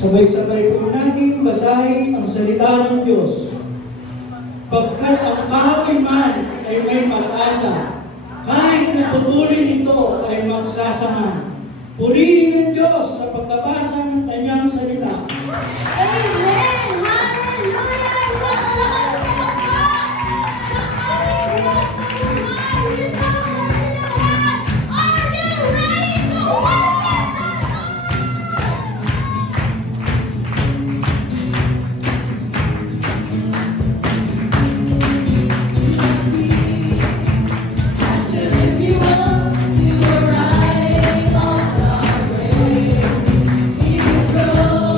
Sabay-sabay po natin basahin ang salita ng Diyos. Pagkat ang kahoy man ay may pag-asa, kahit na putulin ito ay magsasama. Purihin ng Diyos sa pagkabasa ng kanyang salita. Amen! Hallelujah! You were riding on the rail. You drove.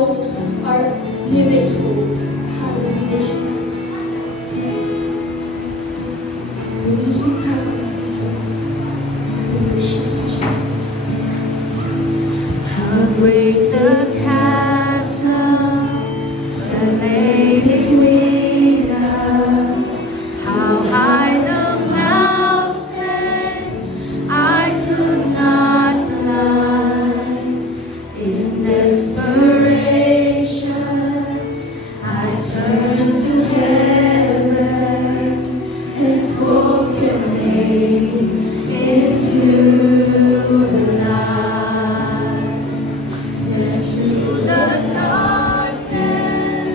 alone our living hope. Hallelujah, Jesus. We lift up our trust. We worship you, Jesus. How great the chasm that lay between us, how high the mountain I could not climb. In desperation, I turned to heaven and spoke your name into the night. Then through the darkness,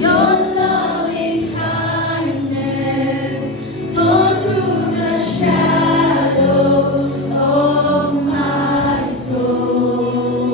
your loving kindness tore through the shadows of my soul.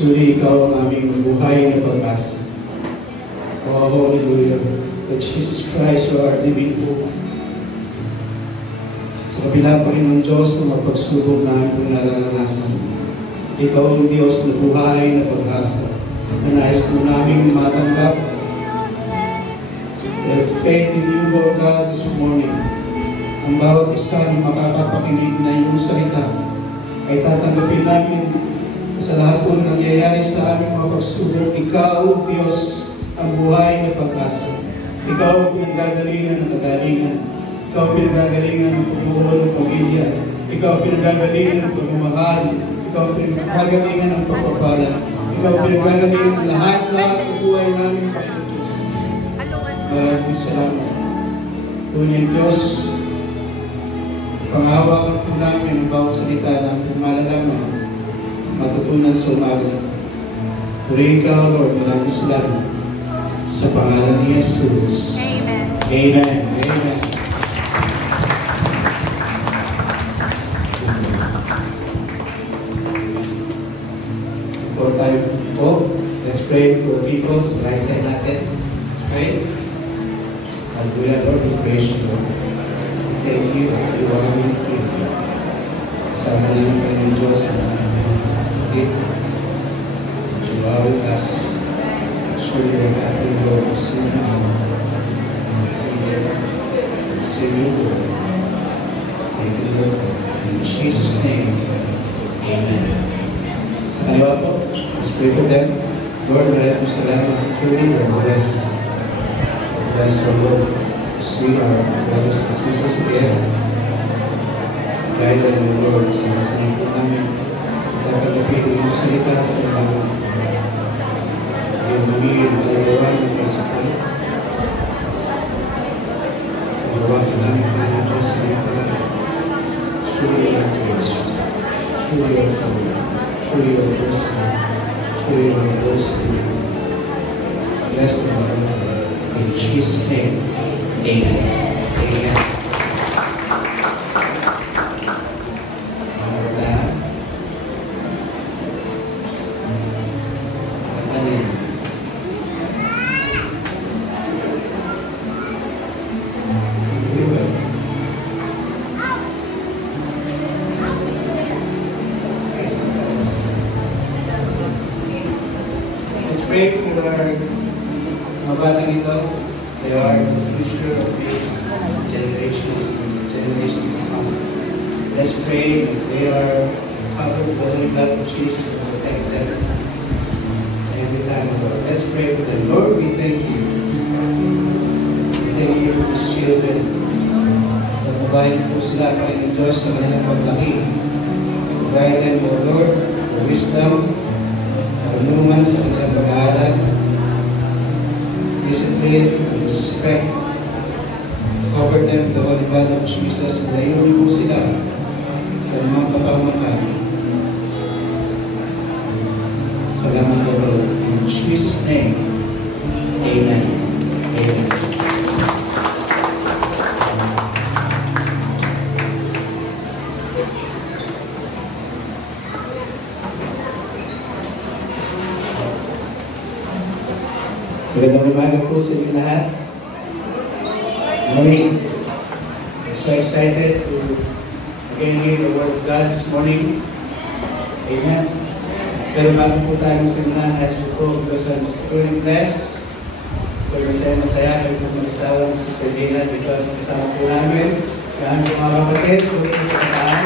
Suri, ikaw ang aming buhay na pag-asa. Oh, hallelujah. Lord Jesus Christ, you are living hope. Sa kabila, Panginoon Diyos, na mapagsubok namin kung nararanasan. Ikaw ang Diyos na buhay na pag-asa. Na nais po namin matanggap. We have faith in you, Lord God, this morning. Ang bawat isa na makakapakinig na iyong salita ay tatanggapin namin sa lahat po na nangyayari sa aming mga pagsubok. Ikaw, Diyos, ang buhay na pag-asa. Ikaw ang pinagagalingan ng kagalingan. Ikaw ang pinagagalingan ng pagbubuo ng pamilya. Ikaw ang pinagagalingan ng pagmamahal. Ikaw ang pinagagalingan ng pagpapala. Ikaw ang pinagagalingan ng lahat-lahat sa buhay namin, Panginoon Diyos. Maraming salamat. Tunay Diyos, panghawakan po namin ang bawat salita ng malalaman, matutunan sa umaga. Purihin ka, Lord, maraming salamat. Sa pangalan ni Jesus. Amen. Amen. Amen. Before tayo po, let's pray for people sa right side natin. Let's pray. Hallelujah, Lord, we praise you, Lord. We thank you for the one we pray. Kasama namin kayo ng Diyos na you are with us. Surely we're happy, Lord, to see you and see you, Lord. Thank you, Lord. In Jesus' name, amen. Sa kaya po, let's pray for them. Lord, maraming salamat. Truly, we're blessed. Bless our Lord to see our brothers and sisters again. Guide them, Lord, sa masanang po namin. Tatanggapin ko yung salita sa mga yung magiging kalagawan ng kasakal. Magawa ka namin ang Diyos sa mga kalagawan. Truly our Diyos. Truly our Lord. Truly our Diyos. Truly our Diyos. Bless the Lord. In Jesus' name, amen. Amen. Let's pray for our mabatang ito. They are the future of these generations to come. Let's pray that they are covered with the holy blood of Jesus and protect them every time, Lord. Let's pray for them. Lord, we thank you. We thank you for these children. Pagbabayin po sila, Panginoon Diyos, sa kanilang paglaki. Pagbabayin them, O Lord, for wisdom, pagnuman sa kanilang pag-aaral, discipline, respect. Cover them with the holy blood of Jesus. Layunin mo sila sa mga kapamakan. Salamat po, Lord. In Jesus' name, amen. Amen. Magandang umaga po sa inyo lahat. Morning. I'm so excited to again hear the word of God this morning. Amen. Pero bago po tayo magsimula, nais ko po, because I'm truly blessed. Pero masaya kayo po mag-asawang Sister Dina because kasama po namin. Kaya po mga kapatid, tuloy sa kataan.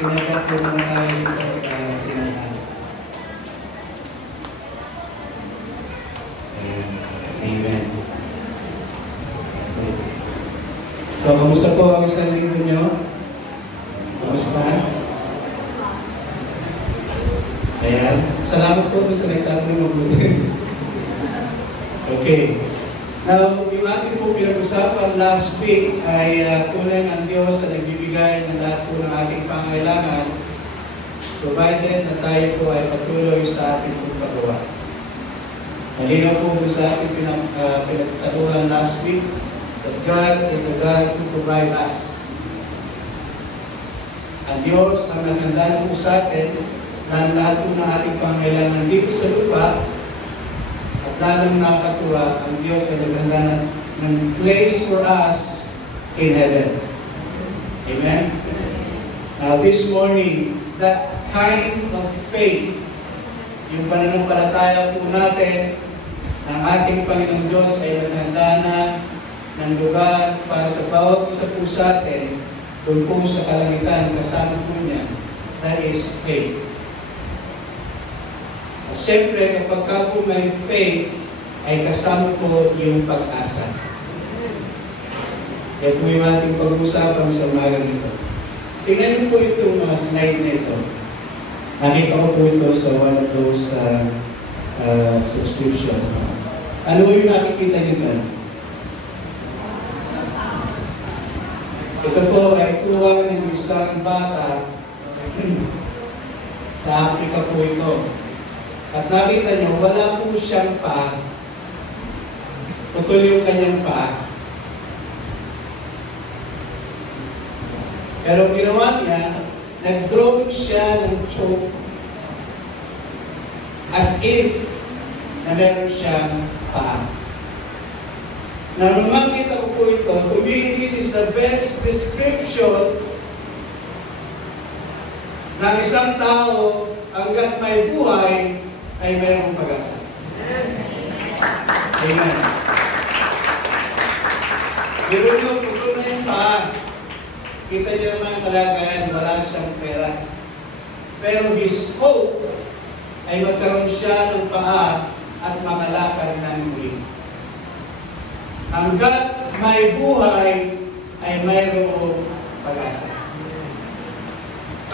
Sinagap po naman tayo dito sa sinagap. Amen. So, kamusta po ang isang linggo nyo? Kamusta? Ayan. Salamat po sa nagsabi ng mabuti. Okay. Now, yung ating po pinag-usapan last week ay tunay ng Diyos na nagbibigay ng lahat po ng ating pangailangan, provided na tayo po ay patuloy sa ating pagpagawa. Malinaw po sa ating pinagsaluhan last week that God is the God who provides us. Ang Diyos ang naghanda po sa atin na lahat po ng ating pangailangan dito sa lupa at lalong nakakatuwa, ang Diyos ay naghanda ng place for us in heaven. Amen? Now this morning, that kind of faith, yung pananampalataya po natin ng ating Panginoong Diyos ay naghanda na ng lugar para sa bawat isa po sa atin doon po sa kalangitan kasama po niya, that is faith. At syempre, kapag ka po may faith, ay kasama po yung pag-asa. Kaya po yung ating pag-usapan sa umaga nito. Tingnan niyo po itong mga slide na ito. Nakita ko po ito sa one of those subscription. Ano yung nakikita niyo doon? Ito po ay tuwa ng isang bata sa Africa po ito. At nakita niyo, wala po siyang paa. Putol yung kanyang paa. Pero ginawa niya, nag-drawing siya ng choke as if na meron siyang paa. Na nung makita ko po ito, to me, it is the best description ng isang tao hanggat may buhay ay mayroong pag-asa. Amen. Pero yung putol na yung paa, kita niya naman ang kalagayan, wala siyang pera. Pero his hope ay magkaroon siya ng paa at makalakad ng muli. Hanggat may buhay ay mayroong pag-asa.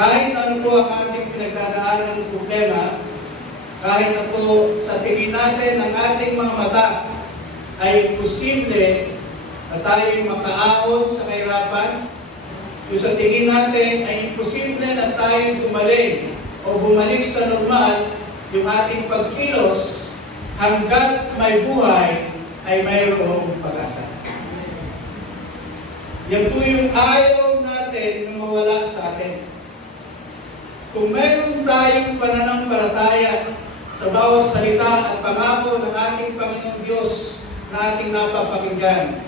Kahit ano po ang ating pinagdadaanan ng problema, kahit na po sa tingin natin ng ating mga mata ay posible na tayo'y makaahon sa kahirapan, yung sa tingin natin ay imposible na tayo'y gumaling o bumalik sa normal yung ating pagkilos, hanggat may buhay ay mayroong pag-asa. Yan po yung ayaw natin na mawala sa atin. Kung mayroon tayong pananampalataya sa bawat salita at pangako ng ating Panginoong Diyos na ating napapakinggan,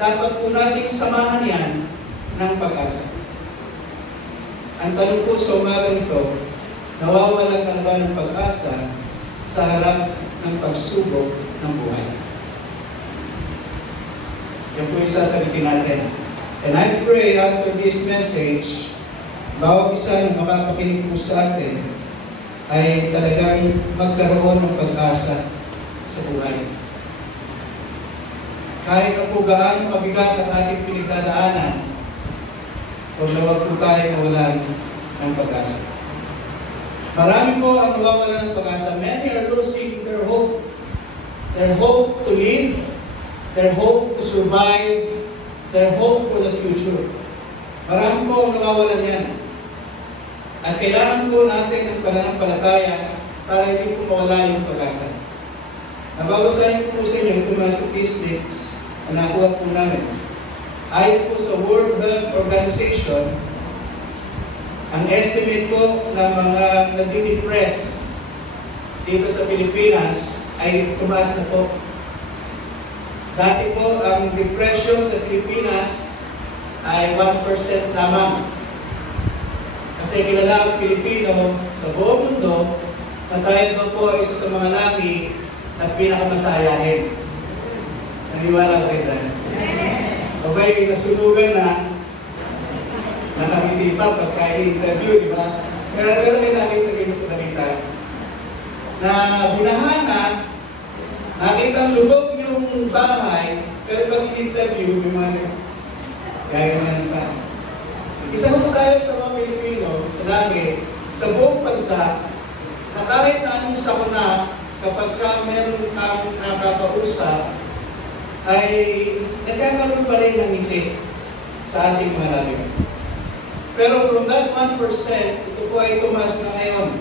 dapat po nating samahan yan ng pag-asa. Ang tanong po sa umaga nito, nawawalan ka ba ng pag-asa sa harap ng pagsubok ng buhay? Yan po yung sasabihin natin. And I pray after this message, bawat isa na makapakinig po sa atin ay talagang magkaroon ng pag-asa sa buhay. Kahit na po gaano mabigat ang ating pinagdadaanan, huwag na huwag po tayo mawalan ng pag-asa. Marami po ang nawawalan ng pag-asa. Many are losing their hope. Their hope to live, their hope to survive, their hope for the future. Marami po ang nawawalan yan. At kailangan po natin ng pananampalataya para hindi po mawala yung pag-asa. Nababasahin ko po sa inyo itong mga statistics na nakuha po namin. Ayon po sa World Health Organization, ang estimate po ng mga nadi-depress dito sa Pilipinas ay tumaas na po. Dati po, ang depression sa Pilipinas ay 1% lamang. Kasi kilala ang Pilipino sa buong mundo na tayo daw po ay isa sa mga laki na pinakamasayahin. Naniwala ko rin tayo. Abay, nasunugan na nakangiti pa pagka i-interview, di ba? Pero may nakita kayo sa nakita na binahanan, nakita ang lubog yung bahay, pero pag i-interview, may mga gaya naman pa. Isa mo tayo sa mga Pilipino, sa langit, sa buong bansa, na kahit na anong sakuna, kapag ka meron kang nakakausap, ay nagkakaroon pa rin ng ngiti sa ating mga lalim. Pero from that 1%, ito po ay tumaas na ngayon.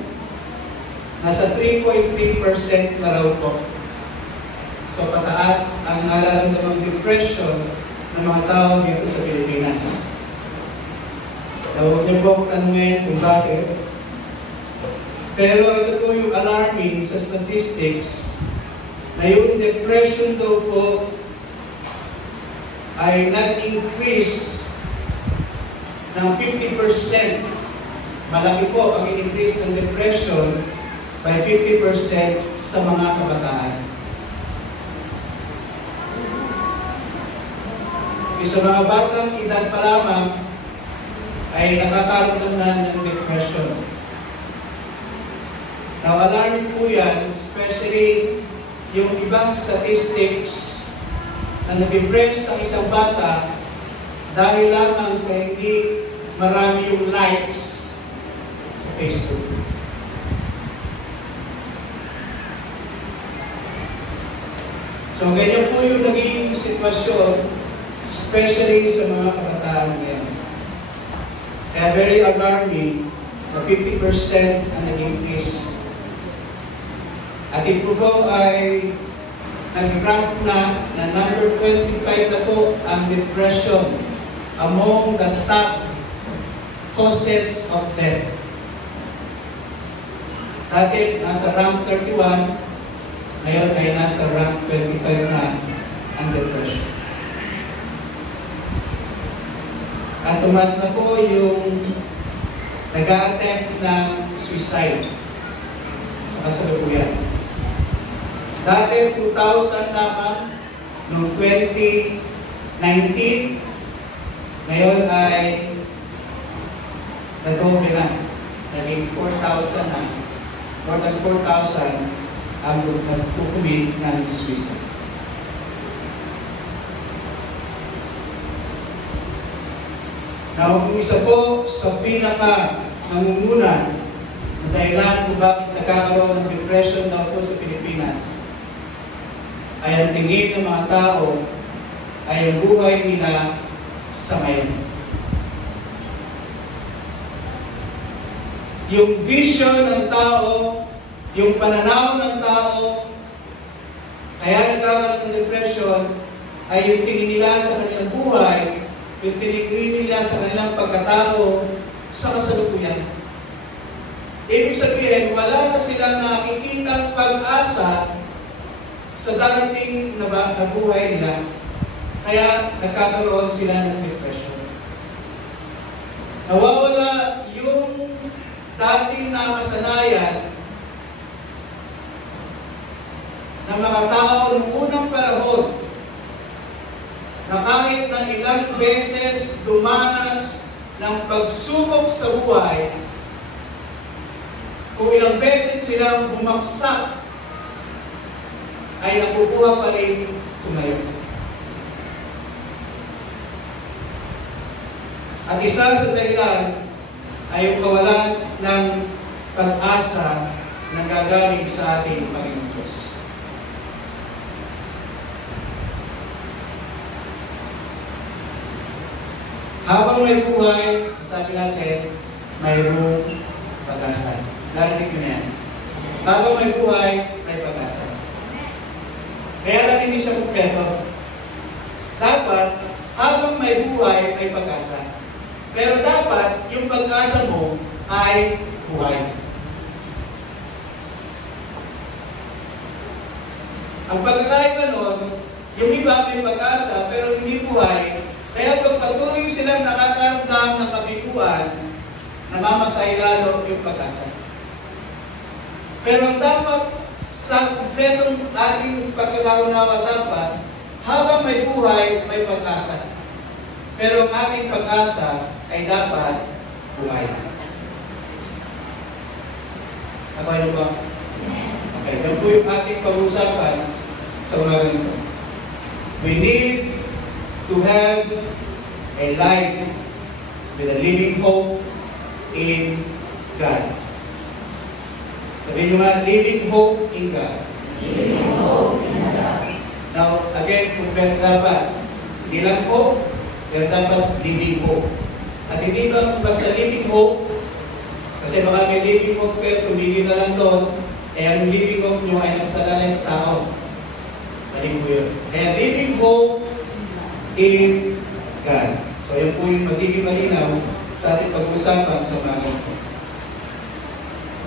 Nasa 3.3% na raw po. So pataas ang nararamdamang depression ng mga tao dito sa Pilipinas. Huwag niyo po akong tanungin kung bakit. Pero ito po yung alarming sa statistics na yung depression daw po ay nag-increase ng 50%. Malaki po ang increase ng depression by 50% sa mga kabataan. Sa mga batang edad pa lamang ay nakakaramdam na ng depression. Now, alarming po yan, especially yung ibang statistics na nag-depress ang isang bata dahil lamang sa hindi marami yung likes sa Facebook. So, ganyan po yung naging sitwasyon, especially sa mga kabataan ngayon. Kaya very alarming na 50% ang nag-increase. At ito po ay nag-rank na number 25 na po ang depression among the top causes of death. Dati nasa rank 31, ngayon ay nasa rank 25 na ang depression. At tumas na po yung nag-a-attempt ng suicide sa kasalukuyan. Dati 2,000 lamang noong 2019, ngayon ay nadoble na. Naging 4,000 na. More than 4,000 ang nagkukumit ng suicide. Now, kung isa po sa pinaka-nangungunan na dahilan kung bakit nagkakaroon ng depression daw po sa Pilipinas ay ang tingin ng mga tao ay ang buhay nila sa ngayon. Yung vision ng tao, yung pananaw ng tao, kaya nagkakaroon ng depression ay yung tingin nila sa kanilang buhay, yung tinignan nila sa kanilang pagkatao sa kasalukuyan. Ibig sabihin, wala na silang nakikitang pag-asa sa darating na buhay nila. Kaya nagkakaroon sila ng depression. Nawawala yung dating nakasanayan ng mga tao noong unang panahon na kahit na ilang beses dumanas ng pagsubok sa buhay, kung ilang beses silang bumaksak, ay nakukuha pa rin tumayo. At isa sa dahilan ay yung kawalan ng pag-asa na gagaling sa ating Panginoon Diyos. Habang may buhay, sabi natin, mayroong pag-asa. Narinig ko na yan. Habang may buhay, may pag-asa. Kaya lang hindi siya kumpleto. Dapat, habang may buhay, may pag-asa. Pero dapat, yung pag-asa mo ay buhay. Ang pagkakaiba nun, yung iba may pag-asa, pero hindi buhay. Kaya pag patuloy silang nakakaramdam ng kabiguan, namamatay lalo yung pag-asa. Pero ang dapat sa kumpletong ating pagkakaunawa dapat, habang may buhay, may pag-asa. Pero ang ating pag-asa ay dapat buhay. Okay na ba? Okay, yan po yung ating pag-usapan sa umaga nito. We need to have a life with a living hope in God. Sabihin nyo nga, living hope in God. Living hope in God. Now, again, kung dapat, hindi lang hope, pero dapat living hope. At hindi ba basta living hope, kasi baka may living hope kayo, tumigil na lang doon, ang living hope nyo ay nakasalalay sa tao. Maling po yun. Kaya living hope in God. So, yun po yung magiging malinaw sa ating pag-uusapan sa mga ito.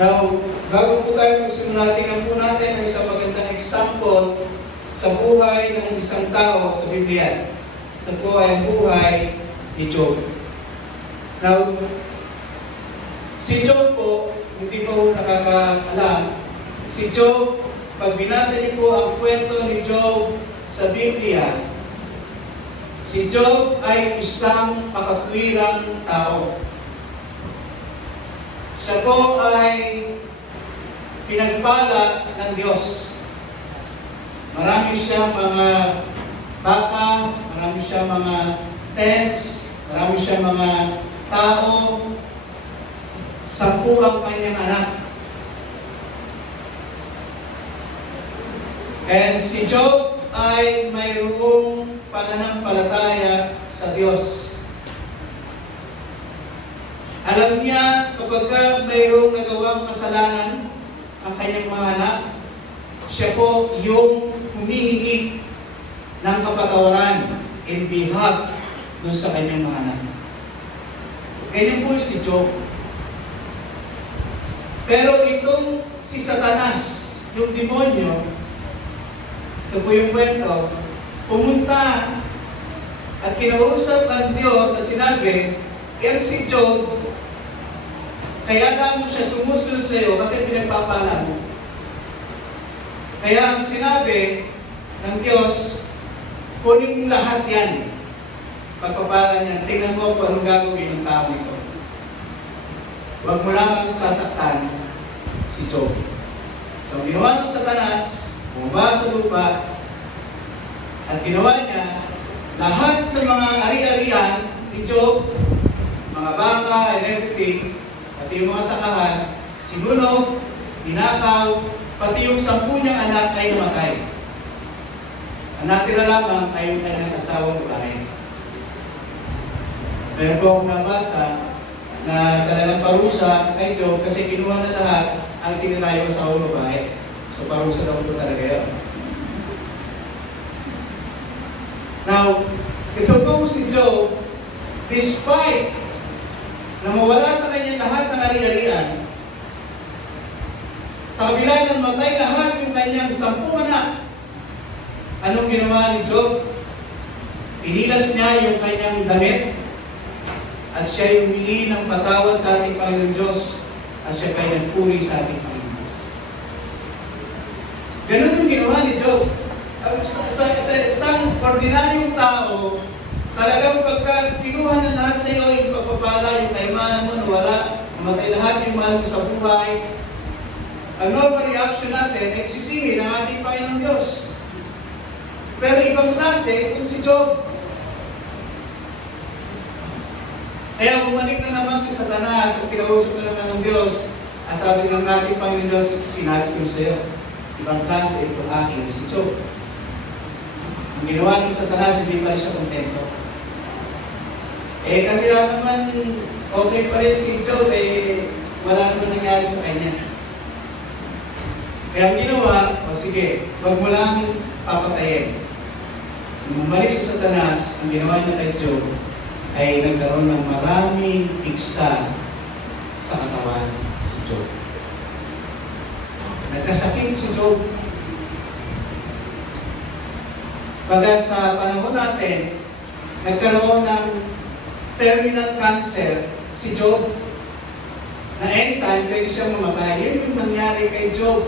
Now, bago po tayo magsimula, tingnan po natin ang isang magandang example sa buhay ng isang tao sa Biblia. Ito po ay ang buhay ni Job. Now, si Job po, hindi po nakakaalam, si Job, pag binasa niyo po ang kwento ni Job sa Biblia, si Job ay isang makatwirang tao. Siya po ay pinagpala ng Diyos. Marami siyang mga baka, marami siyang mga tents, marami siyang mga tao, 10 ang kanyang anak. And si Job ay mayroong pananampalataya sa Diyos. Alam niya kapag mayroong nagawang kasalanan ang kanyang mga anak, siya po yung humihingi ng kapatawaran in behalf dun sa kanyang mga anak. Ganyan po si Job. Pero itong si Satanas, yung demonyo, ito po yung kwento, pumunta at kinausap ang Diyos at sinabi, yan si Job, kaya lang mo siya sumusunod sa iyo kasi pinagpapala mo. Kaya ang sinabi ng Diyos, kunin mo lahat yan. Pagpapala niya, tingnan mo kung anong gagawin ng tao ito. Huwag mo lamang sasaktan si Job. So, ginawa ng Satanas, bumaba sa lupa, at ginawa niya, lahat ng mga ari-arian ni Job, mga baka and everything, pati yung mga sakahan, sinunog, ninakaw, pati yung 10 niyang anak ay namatay. Ang natira lamang ay yung kanyang asawang babae. Meron po akong nabasa na talagang parusa kay Job kasi kinuha na lahat ang tinira yung asawang babae. So parusa daw ito talaga yun. Now, ito po si Job, despite na mawala sa kanya lahat ng ari-arian, sa kabila ng matay lahat yung kanyang 10 anak, anong ginawa ni Job? Inilas niya yung kanyang damit at siya yung humingi ng patawad sa ating Panginoon Diyos at siya ay nagpuri sa ating Panginoon Diyos. Ganun yung ginawa ni Job. Sa isang ordinaryong tao, talagang pagka kinuha na lahat sa iyo yung pagpapala, yung kayamanan mo, nawala, mamatay lahat yung mahal mo sa buhay, ang normal reaction natin, nagsisisi ng ating Panginoon Diyos. Pero ibang klase, itong si Job. Kaya bumalik na naman si Satanas at kinausap na naman ng Diyos. Ang sabi ng ating Panginoon Diyos, sinabi ko sa iyo, ibang klase ito aking si Job. Ang ginawa ng Satanas, hindi pa rin siya kontento. Kasi naman, okay pa rin si Job, wala naman nangyari sa kanya. Kaya ang ginawa, sige, wag mo lang papatayin. Nung bumalik sa Satanas, ang ginawa niya kay Job ay nagkaroon ng maraming piksa sa katawan si Job. Nagkasakit si Job. Pagka sa panahon natin, nagkaroon ng terminal cancer si Job na anytime pwede siyang mamatay. Yun yung nangyari kay Job.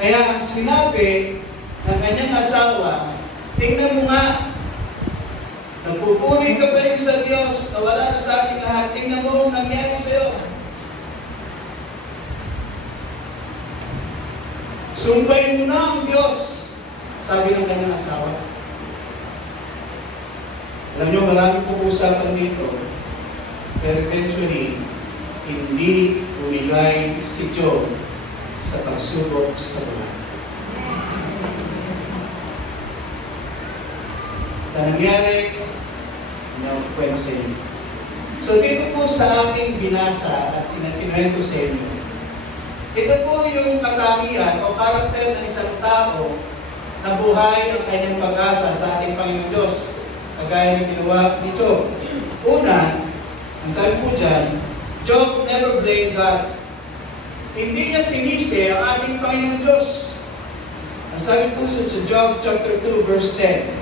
Kaya ang sinabi ng kanyang asawa, tingnan mo nga, nagpupuri ka pa rin sa Diyos, nawala na sa ating lahat, tingnan mo ang nangyari sa iyo. Sumpayin mo na ang Diyos, sabi ng kanyang asawa. Alam nyo, maraming pag-uusapan dito, pero eventually, hindi umigay si Job sa pagsubok sa buhay. Na nangyari, kwento sa inyo. So dito po sa aking binasa at sinakinuwento sa inyo, ito po yung katangian o karakter ng isang tao na buhay ang kanyang pag-asa sa ating Panginoon Diyos, kagaya ng ginawa nito. Una, Ang sabi po dyan, Job never blamed God. Hindi niya sinisi ang ating Panginoon Diyos. Ang sabi po sa Job chapter 2 verse 10.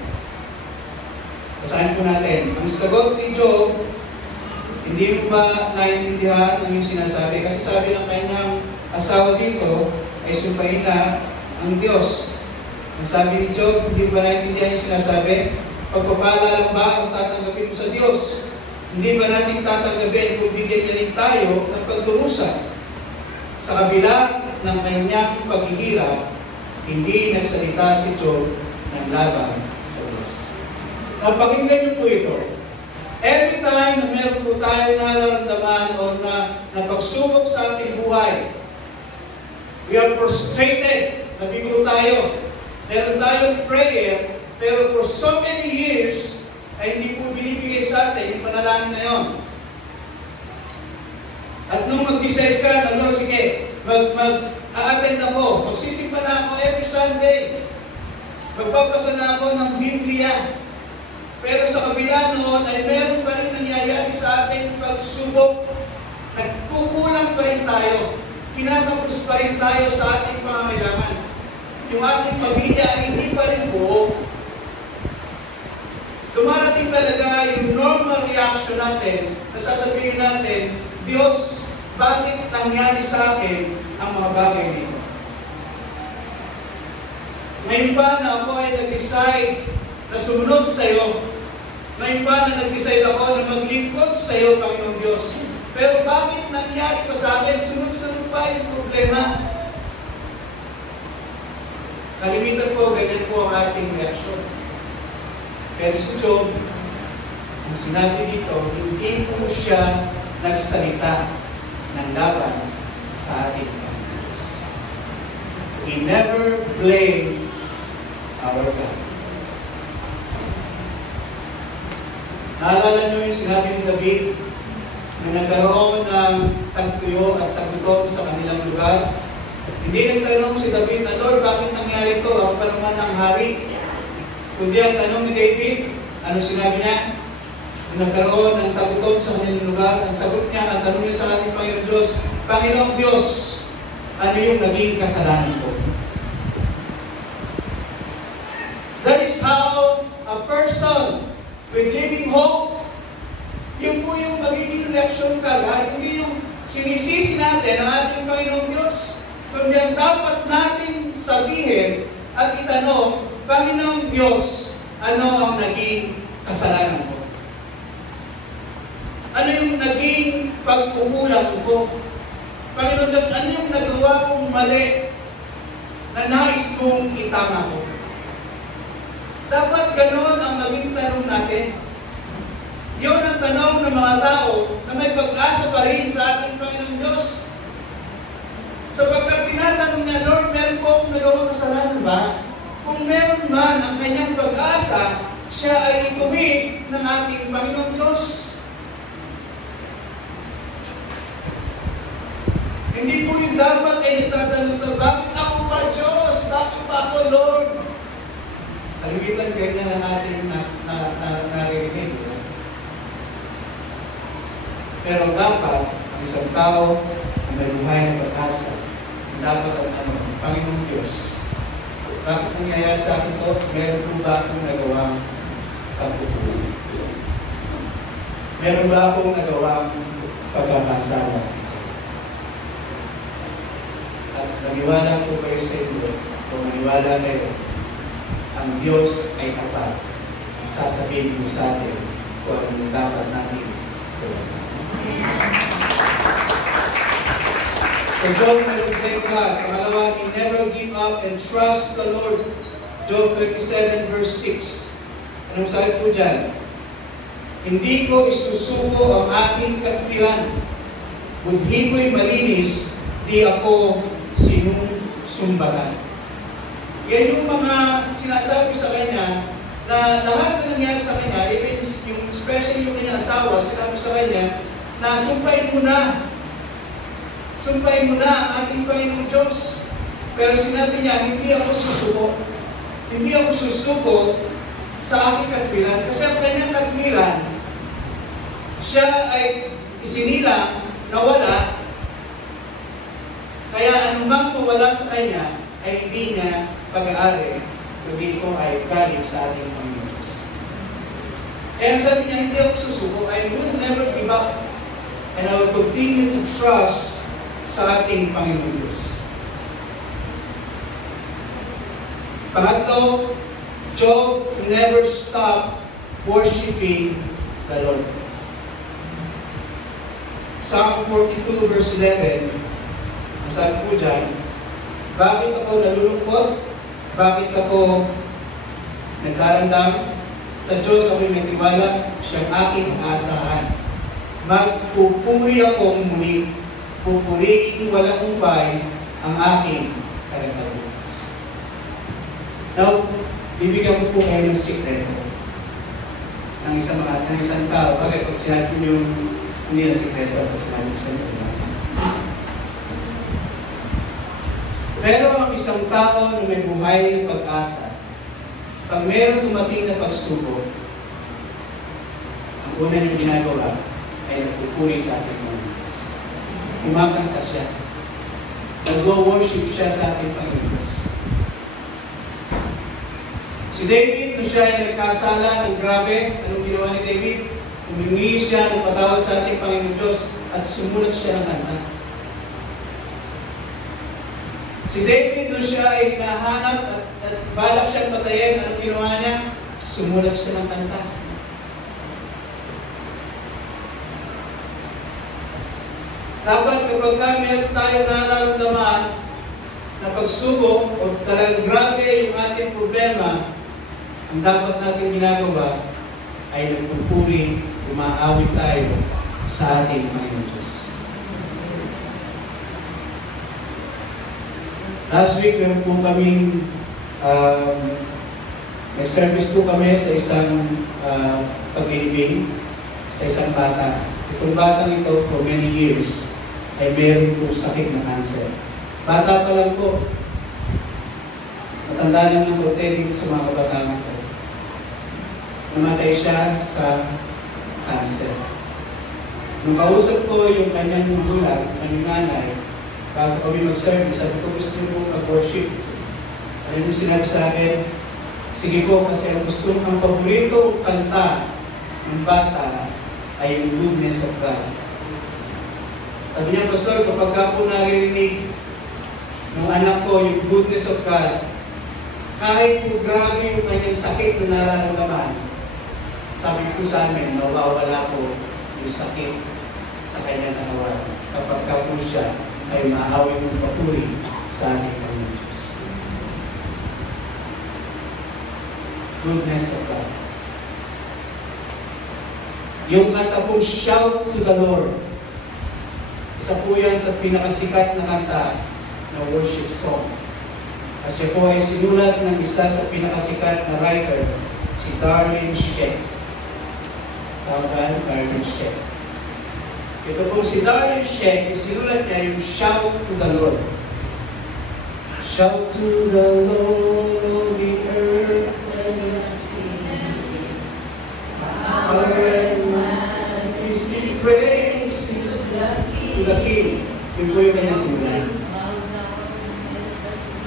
Basahin po natin. Ang sagot ni Job, hindi mo ba naiintindihan ang iyong sinasabi? Kasi sabi ng kanyang asawa dito, ay sumpain na ang Diyos. Ang sabi ni Job, hindi ba naiintindihan yung sinasabi? Pagpapala lang ba ang tatanggapin mo sa Diyos? Hindi ba natin tatanggapin kung bigyan niya rin tayo ng pagdurusa? Sa kabila ng kanyang paghihirap, hindi nagsalita si Job ng laban sa Diyos. Napakinggan niyo po ito. Every time na meron po tayo nararamdaman o na pagsubok sa ating buhay, we are frustrated, nabigo tayo. Meron tayong prayer, pero for so many years, ay hindi po binibigay sa atin yung panalangin na yon. At nung mag-decide ka, ano, sige, mag-a-attend ako, magsisimba na ako every Sunday, magpapasa na ako ng Biblia. Pero sa kabila noon ay meron pa rin nangyayari sa ating pagsubok. Nagkukulang pa rin tayo. Kinakapos pa rin tayo sa ating pangangailangan. Yung ating pamilya ay hindi pa rin buo. Dumarating talaga yung normal reaction natin na sasabihin natin, Diyos, bakit nangyari sa akin ang mga bagay nito? Ngayon pa na ako ay nag-decide na sumunod sa iyo. Ngayon pa na nag-decide ako na maglingkod sa iyo, Panginoong Diyos. Pero bakit nangyari pa sa akin? Sunod-sunod pa yung problema. Kalimitan po, ganyan po ang ating reaksyon. Pero si Job, ang sinabi dito, hindi po siya nagsalita ng laban sa ating Panginoon Diyos. He never blamed our God. Naalala niyo yung sinabi ni David na nagkaroon ng tagtuyo at tagutom sa kanilang lugar? Hindi nagtanong si David na, Lord, bakit nangyari ito? Ako pa naman ang hari. Kundi ang tanong ni David, ano sinabi niya? Nagkaroon ng tagutom sa kanilang lugar. Ang sagot niya, ang tanong niya sa ating Panginoong Diyos, Panginoong Diyos, ano yung naging kasalanan ko? That is how a person with living hope, yun po yung magiging reaksyon kagad, hindi yung sinisisi natin ang ating Panginoong Diyos. Kundi ang dapat natin sabihin at itanong, Panginoong Diyos, ano ang naging kasalanan ko? Ano yung naging pagkukulang ko? Panginoon Diyos, ano yung nagawa kong mali na nais kong itama ko? Dapat ganoon ang naging tanong natin. Yun ang tanong ng mga tao na may pag-asa pa rin sa ating Panginoong Diyos. Sapagkat tinatanong niya, Lord, meron po akong nagawang kasalanan ba? Kung meron man ang kanyang pag-asa, siya ay itumig ng ating Panginoong Diyos. Hindi po yung dapat ay nagtatanong na, bakit ako pa, Diyos? Bakit pa ako, Lord? Kalimitan ganyan ang ating narinig. Pero dapat, ang isang tao na may buhay na pag-asa, dapat ang tanong, Panginoong Diyos, bakit nangyayari sa akin ito? Meron po ba akong nagawang pagkukulang? Meron ba akong nagawang pagkakasala? At maniwala po kayo sa inyo, kung maniwala kayo, ang Diyos ay tapat. Sasabihin po sa atin kung ano yung dapat natin gawin. So Job never blamed God. Pangalawa, he never give up and trust the Lord. Job 27 verse 6. Anong sabi po dyan? Hindi ko isusuko ang aking katwiran. Budhi ko'y malinis, di ako sinusumbatan. Yan yung mga sinasabi sa kanya na lahat na nangyari sa kanya, even yung especially yung kanyang asawa, sinabi sa kanya na sumpain mo na. Sumpain mo na ang ating Panginoong Diyos. Pero sinabi niya, hindi ako susuko. Hindi ako susuko sa aking katwiran. Kasi ang kanyang katwiran, siya ay isinilang, nawala, kaya anumang mawala sa kanya ay hindi niya pag-aari, kundi ito ay galing sa ating Panginoon Diyos. Kaya sabi niya, hindi ako susuko, I will never give up, and I will continue to trust sa ating Panginoon Diyos. Pangatlo, Job never stopped worshiping the Lord. Psalm 42 verse 11, ang sabi po dyan, bakit ako nalulungkot? Bakit ako nagdarandam? Sa Diyos ako'y may tiwala, siyang aking asahan. Magpupuri akong muli, pupurihin walang umpay ang aking kalagalunas. Now, bibigyan ko po kayo ng sikreto ng isang tao. Bakit pag sinabi ko yung hindi na sikreto, pag sinabi ko sa inyo, pero ang isang tao na may buhay na pag-asa, pag meron dumating na pagsubok, ang una niyang ginagawa ay nagpupuri sa ating mga Diyos. Kumakanta siya. Nag-worship siya sa ating Panginoon. Si David, nung siya ay nagkasala ng grabe, anong ginawa ni David? Humingi siya ng patawad sa ating Panginoon Diyos at sumulat siya ng kanta. Si David, nung siya ay hinahanap at balak siyang patayin, anong ginawa niya? Sumulat siya ng kanta. Dapat kapag meron tayong nararamdaman na pagsubok o talagang grabe yung ating problema, ang dapat natin ginagawa ay nagpupuri, umaawit tayo sa ating Panginoon Diyos. Last week, meron po kaming nag-service po kami sa isang pag-ibig sa isang bata. Itong batang ito, for many years, ay meron po sakit na cancer. Bata pa lang po. Matanda naman ng hotel dito sa mga kabataan ko. Namatay siya sa cancer. Nung kausap ko yung kanyang gulang, kanyang nanay, bago kami mag-service, sabi ko, gusto mo mag-worship. Ano yung sinabi sa akin? Sige po, kasi ang gusto ang paborito kanta ng bata ay yung goodness of God. Sabi niya, Pastor, kapag ka po naririnig ng anak ko yung goodness of God, kahit po grabe yung kanyang sakit na nararamdaman, sabi ko sa amin, nawawala po yung sakit sa kanyang katawan. Kapag ka po siya ay maawin ng papuri sa ating Panginoon Diyos. Goodness of God. Yung kanta pong Shout to the Lord. Isa po yan sa pinakasikat na kanta na worship song. At siya po ay sinulat ng isa sa pinakasikat na writer, si Darlene Shek. Tama ba? Darlene Shek. Ito pong si Darlene Shek, sinulat niya yung Shout to the Lord. Shout to the Lord, O the earth, and the sea. Power and majesty, praise to the King. Yun po yung kanyang sinulat.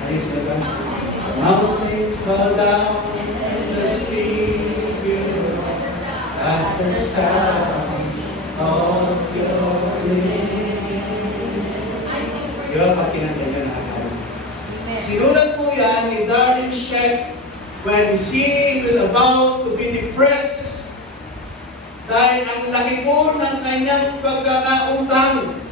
Ayos na ba? The mountains fall down, and the seas will at the sound of your name. Di ba pag kinanta niya na akala? Sinulat po yan ni Darlene Shek when she was about to be depressed dahil ang laki po ng kanyang pagkakautang.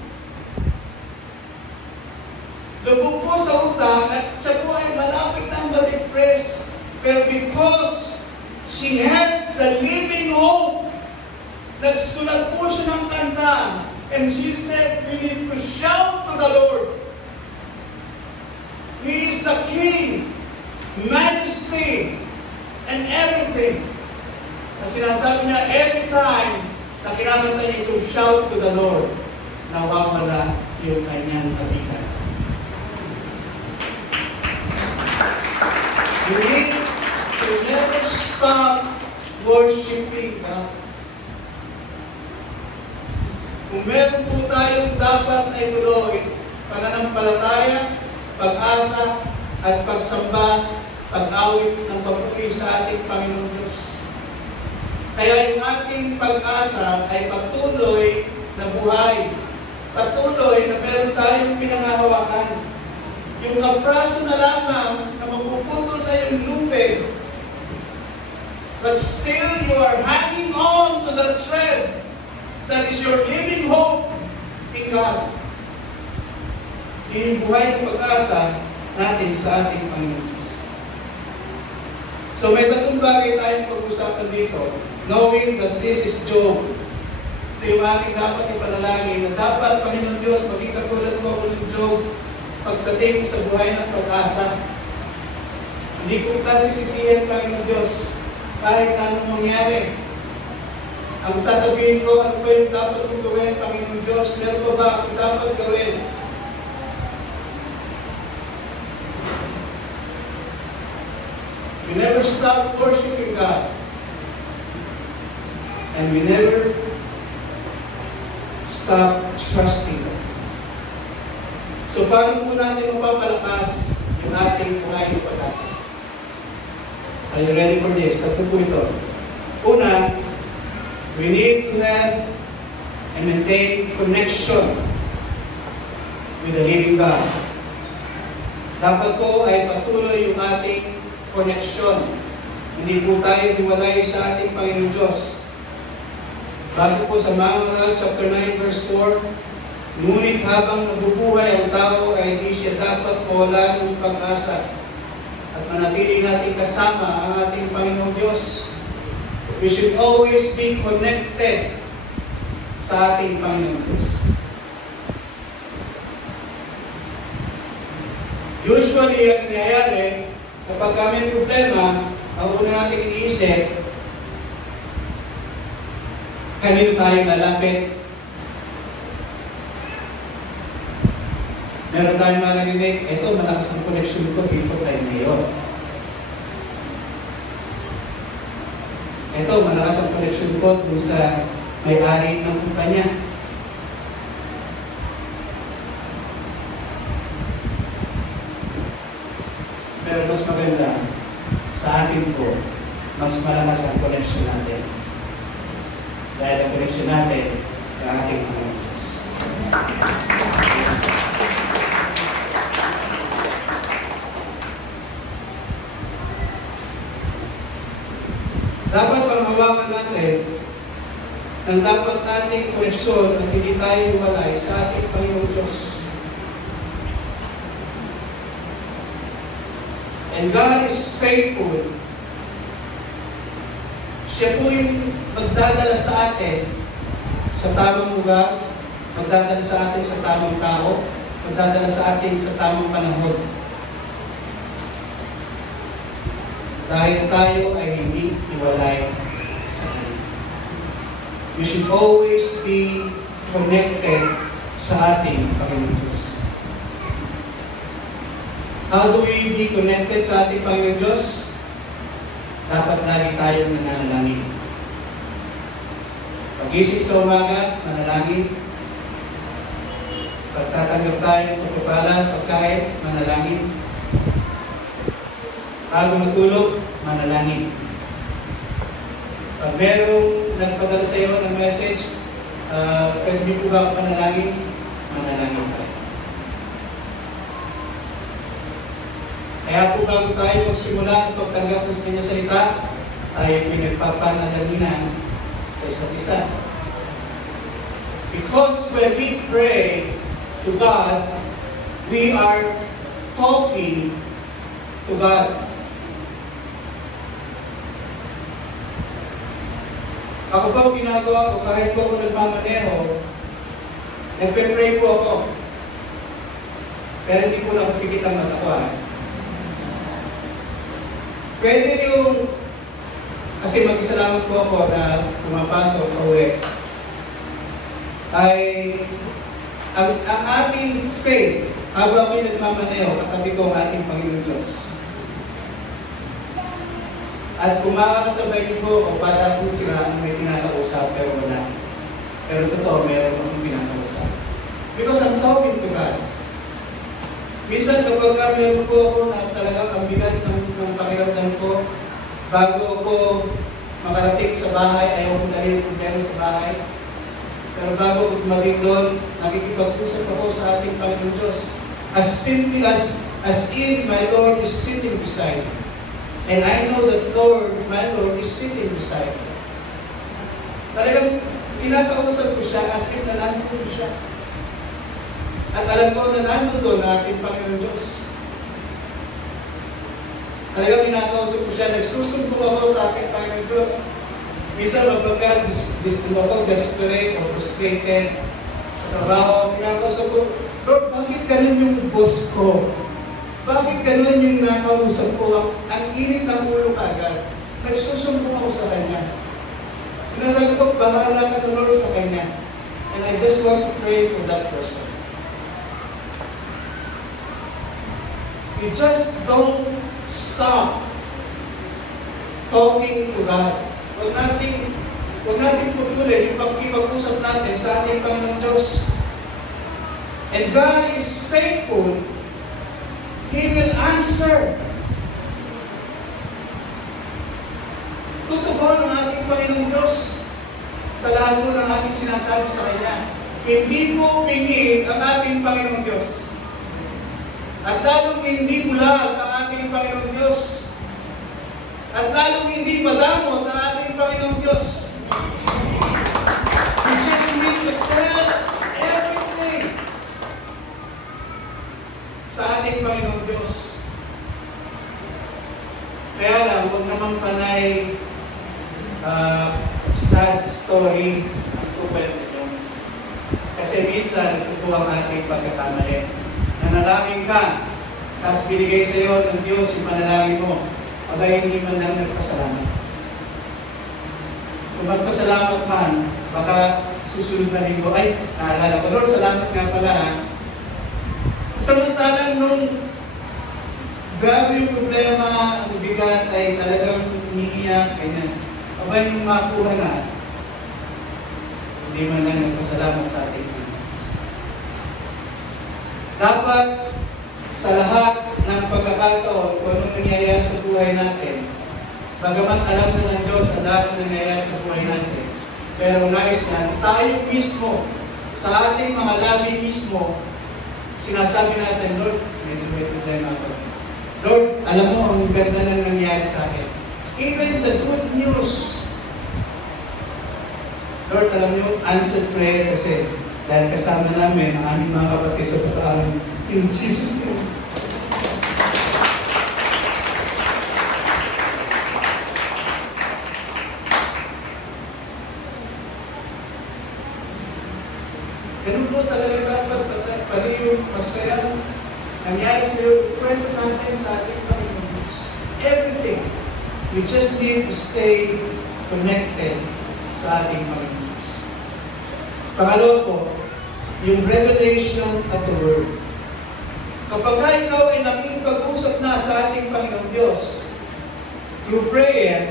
Lubog po sa utang at siya po ay malapit nang ma-depress. Pero because she has the living hope, nagsulat po siya ng kanta. And she said, we need to shout to the Lord. He is the King, majesty, and everything. Na sinasabi niya, every time na kinakanta niya to shout to the Lord, nawawala yung kanyang kabigan. You need to never stop worshiping God. Kung meron po tayong dapat na ituloy, pananampalataya, pag-asa, at pagsamba, pag-awit ng papuri sa ating Panginoon Diyos. Kaya yung ating pag-asa ay patuloy na buhay. Patuloy na meron tayong pinangahawakan. Yung kapraso na lamang na magpuputol na yung lupig, but still you are hanging on to the thread that is your living hope in God. Yung buhay ng pag-asa natin sa ating Panginoon Diyos. So may tatlong bagay tayong pag-usapan dito, knowing that this is Job. Ito yung ating dapat ipanalangin na dapat, Panginoon Diyos, maging katulad mo ako ng Job pagdating sa buhay ng pag-asa. Hindi ko kita sisisihin, Panginoon Diyos, kahit anong mangyari. Ang sasabihin ko, ano ba yung dapat kong gawin, Panginoon Diyos? Meron pa ba akong dapat gawin? We never stop worshiping God. And we never stop trusting God. So, paano po natin mapapalakas yung ating buhay ng pag-asa? Are you ready for this? Tatlo po ito. Una, we need to have and maintain connection with the living God. Dapat po ay patuloy yung ating connection. Hindi po tayo hiwalay sa ating Panginoon Diyos. Base po sa Mga Oral, chapter 9, verse 4, ngunit habang nabubuhay ang tao ay hindi siya dapat mawalan ng pag-asa at manatili natin kasama ang ating Panginoong Diyos. We should always be connected sa ating Panginoong Diyos. Usually, ang nangyayari, kapag may problema, ang una natin iniisip, kanino tayo lalapit? Meron tayong marinig, ito, malakas ang connection ko dito kay Mayor. Ito, malakas ang connection ko dun sa may-ari ng kumpanya. Pero mas maganda, sa akin po, mas malakas ang connection natin. Dahil ang connection natin, sa ating Panginoon Diyos. Dapat panghawakan natin ang dapat nating koneksyon at hindi tayo hiwalay sa ating Panginoon Diyos. And God is faithful. Siya po yung magdadala sa atin sa tamang lugar, magdadala sa atin sa tamang tao, magdadala sa atin sa tamang panahon. Dahil tayo ay hindi iwalay sa Kanya. We should always be connected sa ating Panginoon Diyos. How do we be connected sa ating Panginoon Diyos? Dapat lagi tayong nananalangin. Pag-isip sa umaga, manalangin. Pagtatanggap tayo ng pagpapala, pagkain, manalangin. Bago matulog, manalangin. Pag merong nagpadala sa iyo ng message, pwede po ba ako manalangin? Manalangin tayo. Kaya po bago tayo magsimula ng pagtanggap ng kanyang salita, tayo pinagpapanalangin sa isa't isa. Because when we pray to God, we are talking to God. Ako pa ang ginagawa ko, kahit po ako nagmamaneho, nagpe-pray po ako. Pero hindi po nakapikit ang mata ko. Pwede yung, kasi mag-isalamat po ako na pumapasok o uwi, ay ang aming faith, habang may nagmamaneho, katabi ko ang ating Panginoon Diyos. At kumakasabay niyo po o para po sila ang may kinakausap pero wala. Pero totoo, meron akong pinakausap. Because I'm talking to God. Minsan kapag meron po ako na talagang ang bigat ng pakiramdam ko, bago ako makarating sa bahay, ayaw ko dali yung problema sa bahay. Pero bago ko tumating doon, nakikipag-usap ako sa ating Panginoon Diyos. As simply as if my Lord is sitting beside me. And I know that my Lord is sitting beside me. Talagang pinapakausap ko siya as if na nandun siya. At alam ko na nandun doon ang ating Panginoon Diyos. Talagang pinapakausap ko siya, nagsusumbong ako sa ating Panginoon Diyos. Minsan mapag-desperate o frustrated sa trabaho, pinapakausap ko, Lord, bakit ganun yung boss ko? Bakit ganun yung nakausap ko? Ang init ng ulo kagad. Nagsusumbong ako sa Kanya. Sinasabi ko, bahala ka na Lord sa Kanya. And I just want to pray for that person. You just don't stop talking to God. Huwag natin putulin yung pag-ipag-usap natin sa ating Panginoon Diyos. And God is faithful. He will answer. Tutugon ng ating Panginoon Diyos sa lahat po ng ating sinasabi sa Kanya. Hindi po pingin ang ating Panginoon Diyos. At lalong hindi bulag ang ating Panginoon Diyos. At lalong hindi madamot ang ating Panginoon Diyos. We just need to tell everything sa ating Panginoon Diyos. Kaya lang, huwag naman panay sad story ang kukwento nyo. Kasi minsan, ito po ang ating pagkakamali. Nanalangin ka, tapos binigay sa iyo ng Diyos yung panalangin mo, abay hindi man lang nagpasalamat. Kung magpasalamat man, baka susunod na linggo, ay, naalala ko, Lord, salamat nga pala ha. Samantalang nung grabe yung problema, ang bigat ay talagang umiiyak, ganyan. Abay yung makuha na, hindi man lang nagpasalamat sa ating Diyos. Dapat sa lahat ng pagkakataon kung anong nangyayari sa buhay natin, bagamat alam na ng Diyos ang lahat ng nangyayari sa buhay natin, pero nais na tayo mismo, sa ating mga labi mismo, sinasabi natin, Lord, medyo may problema ako. Lord, alam mo ang ganda na nangyayari sa akin. Even the good news, Lord, alam niyo, answered prayer kasi dahil kasama namin ang aming mga kapatid sa pag-aaral. In Jesus' name. Ganun po talaga dapat pati yung masayang nangyari sa iyo, kwento natin sa ating Panginoon Diyos. Everything. We just need to stay connected sa ating Panginoon Diyos. Pangalawa po, yung revelation of the Word. Kapag ikaw ay nakikipag-usap na sa ating Panginoon Diyos, through prayer,